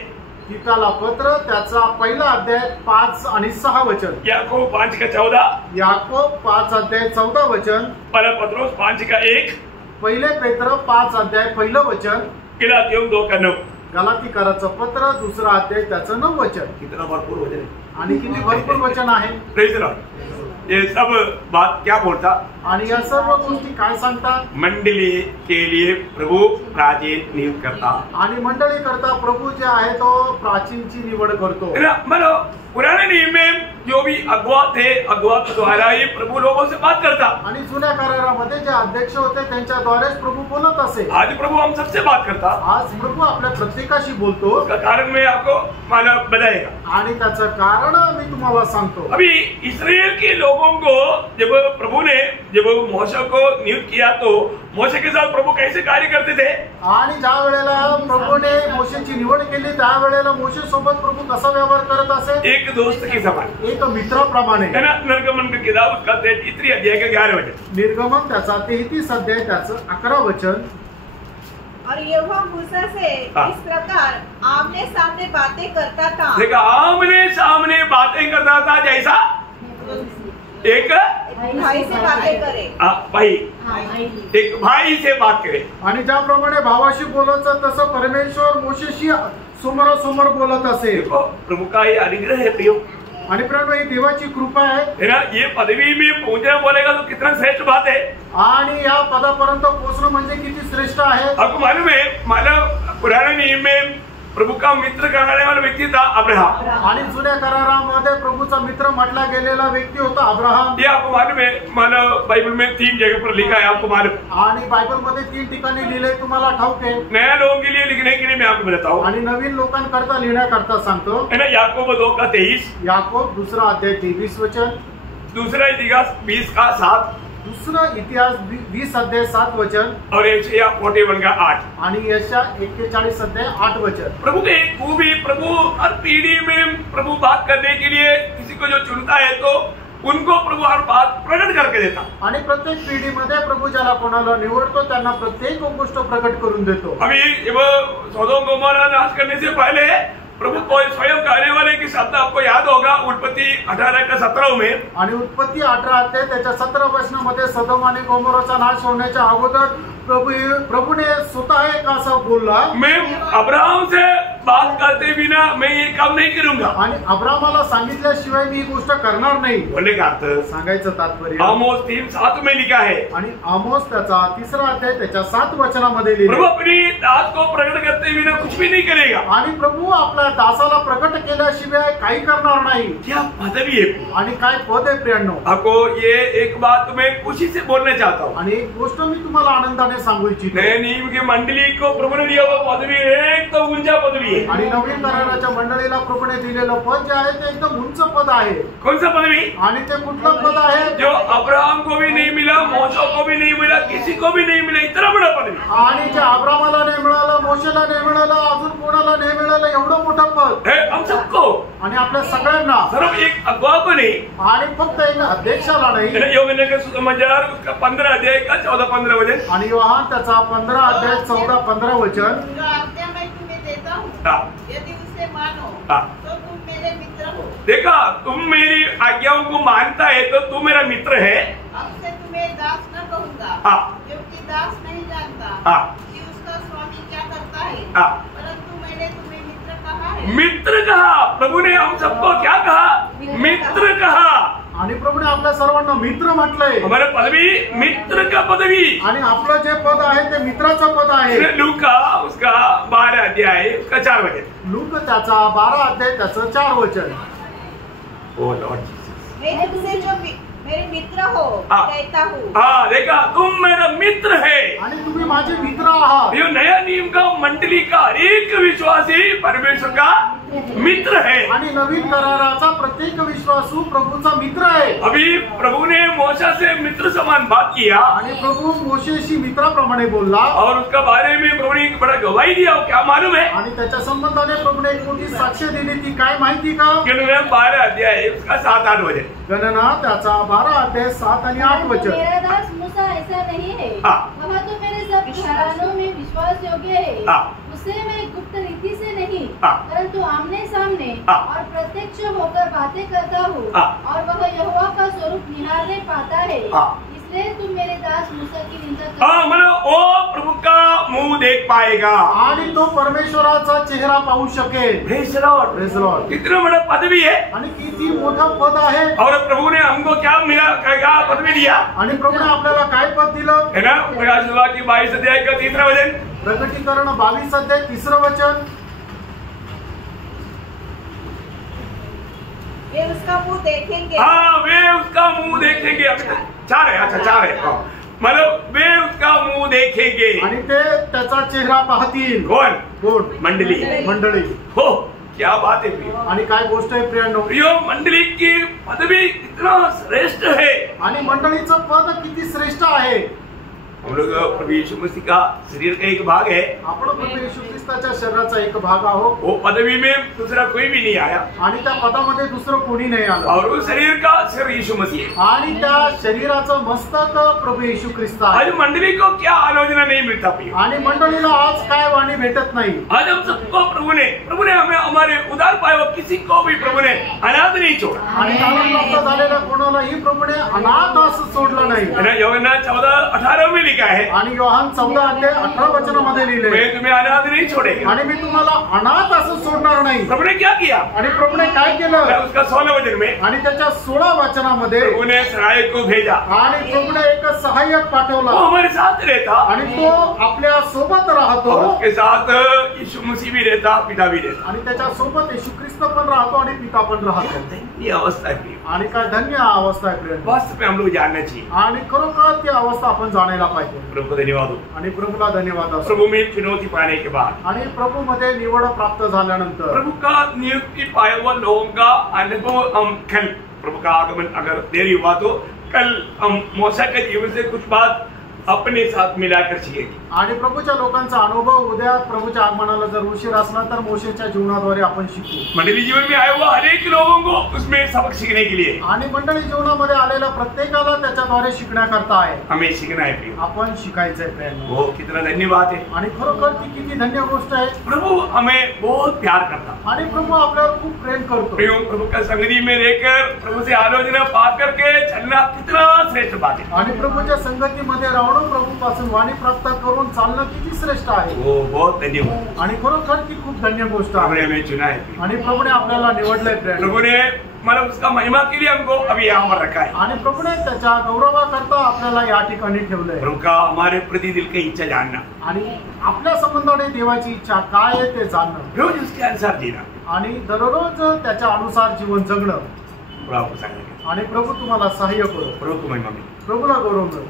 तीताला पत्र त्याचा पहिला अध्याय 5 आणि 6 वचन, याकूब 5 का 14, याकोब 5 अध्याय 14 वचन, पहला पत्रोस 5 का 1, पहिले पेत्र 5 अध्याय पहिलं वचन, गलातियों 2 का 9। गलातीकराचं पत्र दुसरा अध्याय त्याचं 9 वचन। कितना भरपूर वचन है, आणि किती भरपूर वचन आहे। Praise the Lord. ये सब बात क्या बोलता? आणि या सर्व गोष्टी काय सांगतात? मंडली के लिए प्रभु प्राचीन नियुक्त करता। आणि मंडळी करता प्रभू जे आहे तो प्राचीनची निवड करतो। मतलब पुराने नियम में जो भी अगुवा थे, अगुवा के द्वारा ही प्रभु लोगों से बात करता। आणि जुन्या करारामध्ये जे अध्यक्ष होते त्यांच्याद्वारेच प्रभू बोलत असे। आज प्रभु हम सबसे बात करता। आज प्रभू आपल्या प्रत्येकाशी बोलतो। उसका कारण मैं आपको मालूम बताएगा आणि त्याचं कारण मी तुम्हाला सांगतो। अभी इस्राएल के लोगों को जब प्रभु ने जब मोशे को नियुक्त किया तो मोशे के साथ प्रभु कैसे कार्य करते थे? आणि ज्या वेळेला प्रभुने मोशेची निवड केली त्यावेळेला मोशे सोबत प्रभु कसा व्यवहार करत असे? एक दोस्त के समान, एक मित्राप्रमाणे। निर्गमन का किताब उसका 33 अध्याय का 11 वचन, निर्गमन त्याचा 33 अध्याय त्याचं 11 वचन। और यहोवा मूसा से इस प्रकार आमने सामने बातें करता था। देखा, आमने सामने बातें करता था जैसा एक भाई से बातें करे। भाई एक भाई से बात करे। आणि ज्याप्रमाणे भावाशी बोलायचं तसं परमेश्वर मोशेशी समोरासमोर बोलत असे। प्रभु का ये अनुग्रह है प्रियो, आणि प्रेम ही देवाची कृपा आहे ना। ये पदवी में पहुंचना बोलेगा तो कितना श्रेष्ठ बात है। आणि या पदापर्यंत पोहोचणं म्हणजे किती श्रेष्ठ आहे। आपको मालूम है, मानव पुराने नियम में प्रभु का मित्र करने वाला व्यक्ति था अब्राहम। आणि जुन्या करारामध्ये प्रभूचा मित्र म्हटला गेलेला व्यक्ती होता अब्राहम। ये आपको मालूम है, मानव बाइबल में 3 जगह पर लिखा है, आपको मालूम। आणि बायबल मध्ये 3 ठिकाणी लिहिले तुम्हाला ठाऊक आहे। नया लोगों के लिए लिखने के लिए मैं आपको बताता हूँ, आणि नवीन लोकांकरता लिहिण्याकरता सांगतो, है ना। याकूब 2 का 23, याकोब दुसरा अध्याय 23 वचन, दूसरा इतिहास 20 का 7, दुसरा इतिहास 20 अध्याय 7 वचन, और यशायाह 41 का 8, आणि यशा 41 अध्याय 8 वचन। प्रभु के खूबी, प्रभु हर पीढ़ी में प्रभु बात करने के लिए किसी को जो चुनता है तो उनको प्रभु हर बात प्रकट करके देता। आणि प्रत्येक पिढीमध्ये प्रभु ज्याला कोणाला निवडतो त्यांना प्रत्येक गोष्ट प्रकट करून देतो। अभी जब सदोम गोमोरा नाश करने से पहले प्रभु को स्वयं कहने वाले की शब्द आपको याद होगा, उत्पत्ति 18 का 17 में। आणि उत्पत्ती 18 अध्याय त्याच्या 17 वचनामध्ये सदोम आणि गोमोराचा नाश होण्याच्या अगोदर प्रभूने स्वतः एक असं बोलला, मैं अब्राहम से बात करते बिना मैं ये काम नहीं करूंगा। आणि अब्राहमाला सांगितल्याशिवाय मी ही गोष्ट करणार नाही। बोलने का अर्थ सांगायचं तात्पर्य आमोस 3:7 में लिखा है, आणि आमोस त्याचा 3रा अध्याय त्याच्या 7 वचनामध्ये प्रभु लिहिलं, अपनी दास को प्रकट करते बिना कुछ भी नहीं करेगा। आणि प्रभू आपल्या दासाला प्रकट केल्याशिवाय काही करणार नाही। क्या पदवी है। आणि काय पद आहे प्रियांनो। आपको ये एक बात मैं खुशी से बोलना चाहता हूँ। आणि एक गोष्ट मी तुम्हाला आनंदाने सांगू इच्छितो, नए नियम की मंडली को प्रभु ने दिया हुआ पदवी एक तो ऊंचा पदवी है। आणि नवीन कराराच्या मंडळीला प्रभूने दिलेलं पद जे आहे ते एकदम उंच पद आहे। कौन सा पदवी? आणि ते कुठलं पद आहे? जो अब्राहम को भी नहीं मिला, मोशे को भी नहीं मिला, किसी को भी नहीं मिला, इतना बड़ा पदवी। आणि जे अब्रामाला नाही मिळालं, मोशेला नाही मिळालं, अजून कोणाला नाही मिळालं एवढं मोठं पद है हम सबको, आणि आपल्या सगळ्यांना, सिर्फ एक अगुवा को नहीं, आणि फक्त एक अध्यक्षाला नाही। योहन्ना का सुसमाचार उसका 15 अध्याय का 14-15 वचन, आणि योहान त्याचा 15 अध्याय 14-15 वचन, जो आज्ञा मैं तुम्हें देता हूँ, हाँ। यदि उसे मानो हाँ। तो तुम मेरे मित्र हो। देखा, तुम मेरी आज्ञाओं को मानता है तो तू मेरा मित्र है। अब से तुम्हें दास न कहूंगा, हाँ। क्योंकि दास नहीं जानता हाँ। कि उसका स्वामी क्या करता है, हाँ। परंतु मैंने तुम्हें मित्र कहा है। मित्र कहा, प्रभु ने हम सबको क्या कहा? मित्र कहा। आणि प्रभूने आपल्या सर्वांना मित्र म्हटलंय। हमारे पदवी मित्र का पदवी, आणि आपलं जे पद आहे ते मित्राचं पद आहे। लूका उसका 12 अध्याय उसका 4 वचन, लूक त्याचा 12 अध्याय त्याचं 4 वचन। ओ लॉर्ड जीसस, मैं तुमसे जो मेरे मित्र हो हाँ। कहता हूँ। हाँ देखा, तुम मेरा मित्र है। आणि तुम्ही माझे मित्र आहात। ये नया नियम का मंडली का हर एक विश्वासी परमेश्वर का मित्र है। आणि नवीन कराराचा प्रत्येक विश्वासू प्रभूचा मित्र आहे। अभी प्रभु ने मोशा से मित्र समान बात किया आणि प्रभू मोशेशी मित्राप्रमाणे बोलला, और उसका बारे में प्रभु ने एक बड़ा गवाही दिया। क्या मालूम है? आणि त्याच्या संबंधाने प्रभूने एक मोठी साक्ष दिली। ती काय माहिती का? गणना 12 अध्याय उसका 7-8 वचन, गणना त्याचा 12 अध्याय 7 आणि 8 वचन। मेरा दास मूसा ऐसा नहीं है, हाँ। वह तो मेरे सब घरानों में विश्वास योग्य है। हाँ। उसे मैं गुप्त रीति से नहीं, हाँ। परंतु आमने सामने हाँ। और प्रत्यक्ष होकर बातें करता हूँ, हाँ। और वह यहोवा का स्वरूप निहारने पाता है। हाँ। इसलिए तुम मेरे दास मूसा की निंदा कर। हाँ, मतलब वो प्रभु का मुंह देख पाएगा। आणि तो परमेश्वराचा चेहरा पाहू शकेल। Praise the Lord. Praise the Lord। कितना बड़ा पदवी है। आणि किती मोठं पद आहे। और प्रभु ने हमको क्या मिला, क्या पदवी दिया आणि प्रभूने आपल्याला काय पद दिलं? है ना? प्रकाशित वाक्य 22 अध्याय का 3रा वचन, प्रकटीकरण 22 अध्याय 3रं वचन, वे उसका मुंह देखेंगे। हाँ वे उसका मुंह देखेंगे। अभी तक 4 है, अच्छा 4 है। मतलब वे उसका मुंह देखेंगे। आणि ते त्याचा चेहरा पाहतील। कौन? कोण? मंडली। मंडळी। हो, क्या बात है प्रिय। आणि काय गोष्ट आहे प्रियांनो? प्रियो, मंडली की पदवी कितना श्रेष्ठ है। आणि मंडळीचं पद किती श्रेष्ठ आहे। हम लोग प्रभु यीशु मसीह का शरीर का एक भाग है। आपण प्रभू येशू ख्रिस्ताच्या शरीराचा एक भाग आहोत। वो पदवी में दूसरा कोई भी नहीं आया, आणि त्या पदामध्ये दुसरं कोणी नाही आलं। और उस शरीर का सिर यीशु मसीह है। आणि त्या शरीराचं मस्तक प्रभू येशू ख्रिस्त आहे। आज मंडली को क्या आलोचना नहीं मिलता प्रियो। आणि मंडळीला आज काय वाणी भेटत नाही। आज हम सबको प्रभु ने हमें हमारे उदार पाए हुए किसी को भी प्रभु ने अनाथ नहीं छोड़ा। आणि दान प्राप्त झालेल्या कोणालाही प्रभूने अनाथ असं सोडलं नाही। है ना? यूहन्ना 14:18 में लिखा है, आणि योहान 14 अध्याय 18 वचनामध्ये लिहिले, मैं तुम्हें अनाथ नहीं छोड़ेगा। आणि मी तुम्हाला अनाथ असं सोडणार नाही। प्रभु ने क्या किया? आणि प्रभूने काय केलं? उसका 16 वचन में आणि त्याच्या 16 वचनामध्ये प्रभु ने सहायक को भेजा, आणि प्रभूने एक सहाय्यक पाठवला, वो हमारे साथ रहता, आणि तो आपल्या सोबत राहतो। और उसके साथ यीशु मसीह भी रहता, पिता भी रहता। आणि त्याच्या सोबत येशू ख्रिस्त पण राहतो आणि पिता पण राहतो। ये अवस्था है प्रिय। आणि काय धन्य अवस्था आहे प्रिय। वास्तव में हम लोग जानना चाहिए। आणि खरोखर ती अवस्था आपण जाणायला पाहिजे। प्रभु को धन्यवाद हो। आणि प्रभूला धन्यवाद असो। प्रभु में चुनौती पाने के बाद, आणि प्रभू मध्ये निवड प्राप्त झाल्यानंतर प्रभु का नियुक्ति पाए हुए लोगों का अनुभव हम कल, प्रभु का आगमन अगर देरी हुआ तो कल हम मूसा के जीवन से कुछ बात अपने साथ मिलाकर सीखेंगे। आणि प्रभूच्या लोकांचा अनुभव उद्या प्रभूच्या आगमनाला जर उशीर असला तर मोशेच्या जीवनाद्वारे आपण शिकू। मंडली जीवन में आए हुए हर एक लोगों को उसमें सबक सीखने के लिए, आणि मंडळी जीवनामध्ये आलेल्या प्रत्येकाला त्याच्याद्वारे शिकण्याकरता आहे। हमें सीखना है प्रिय। आपण शिकायचंय प्रियांनो। वो कितना धन्यवाद है। आणि खरोखर ती किती धन्य गोष्ट आहे। प्रभु हमें बहुत प्यार करता। आणि प्रभू आपल्यावर खूप प्रेम करतो। प्रियो, प्रभु का संगति में रहकर प्रभु से आलोचना पा करके चलना कितना श्रेष्ठ बात है। आणि प्रभूच्या संगतीमध्ये राहून हजारो प्रभूपासून वाणी प्राप्त करून चालणं किती श्रेष्ठ आहे. वो बहुत धन्यवाद. आणि खरोखर ती खूप धन्य गोष्ट प्रभु ने आहे. हमें चुना है. आणि प्रभूने आपल्याला निवडलंय फ्रेंड. प्रभु ने मतलब उसका महिमा के लिए हमको अभी यहाँ पर रखा है. आणि प्रभूने त्याच्या गौरवाकरता आपल्याला या ठिकाणी ठेवलंय. प्रभु का हमारे प्रति दिल की इच्छा जानना. आणि आपल्या संबंधाने देवाची इच्छा काय आहे ते जाणणं. रोज उसके अनुसार जीना. आणि दररोज त्याच्या अनुसार जीवन जगणं. प्रभु आपको सहायता करे. आणि प्रभू तुम्हाला सहाय्य करो. प्रभु को महिमा मिले. प्रभूला गौरव मिळो.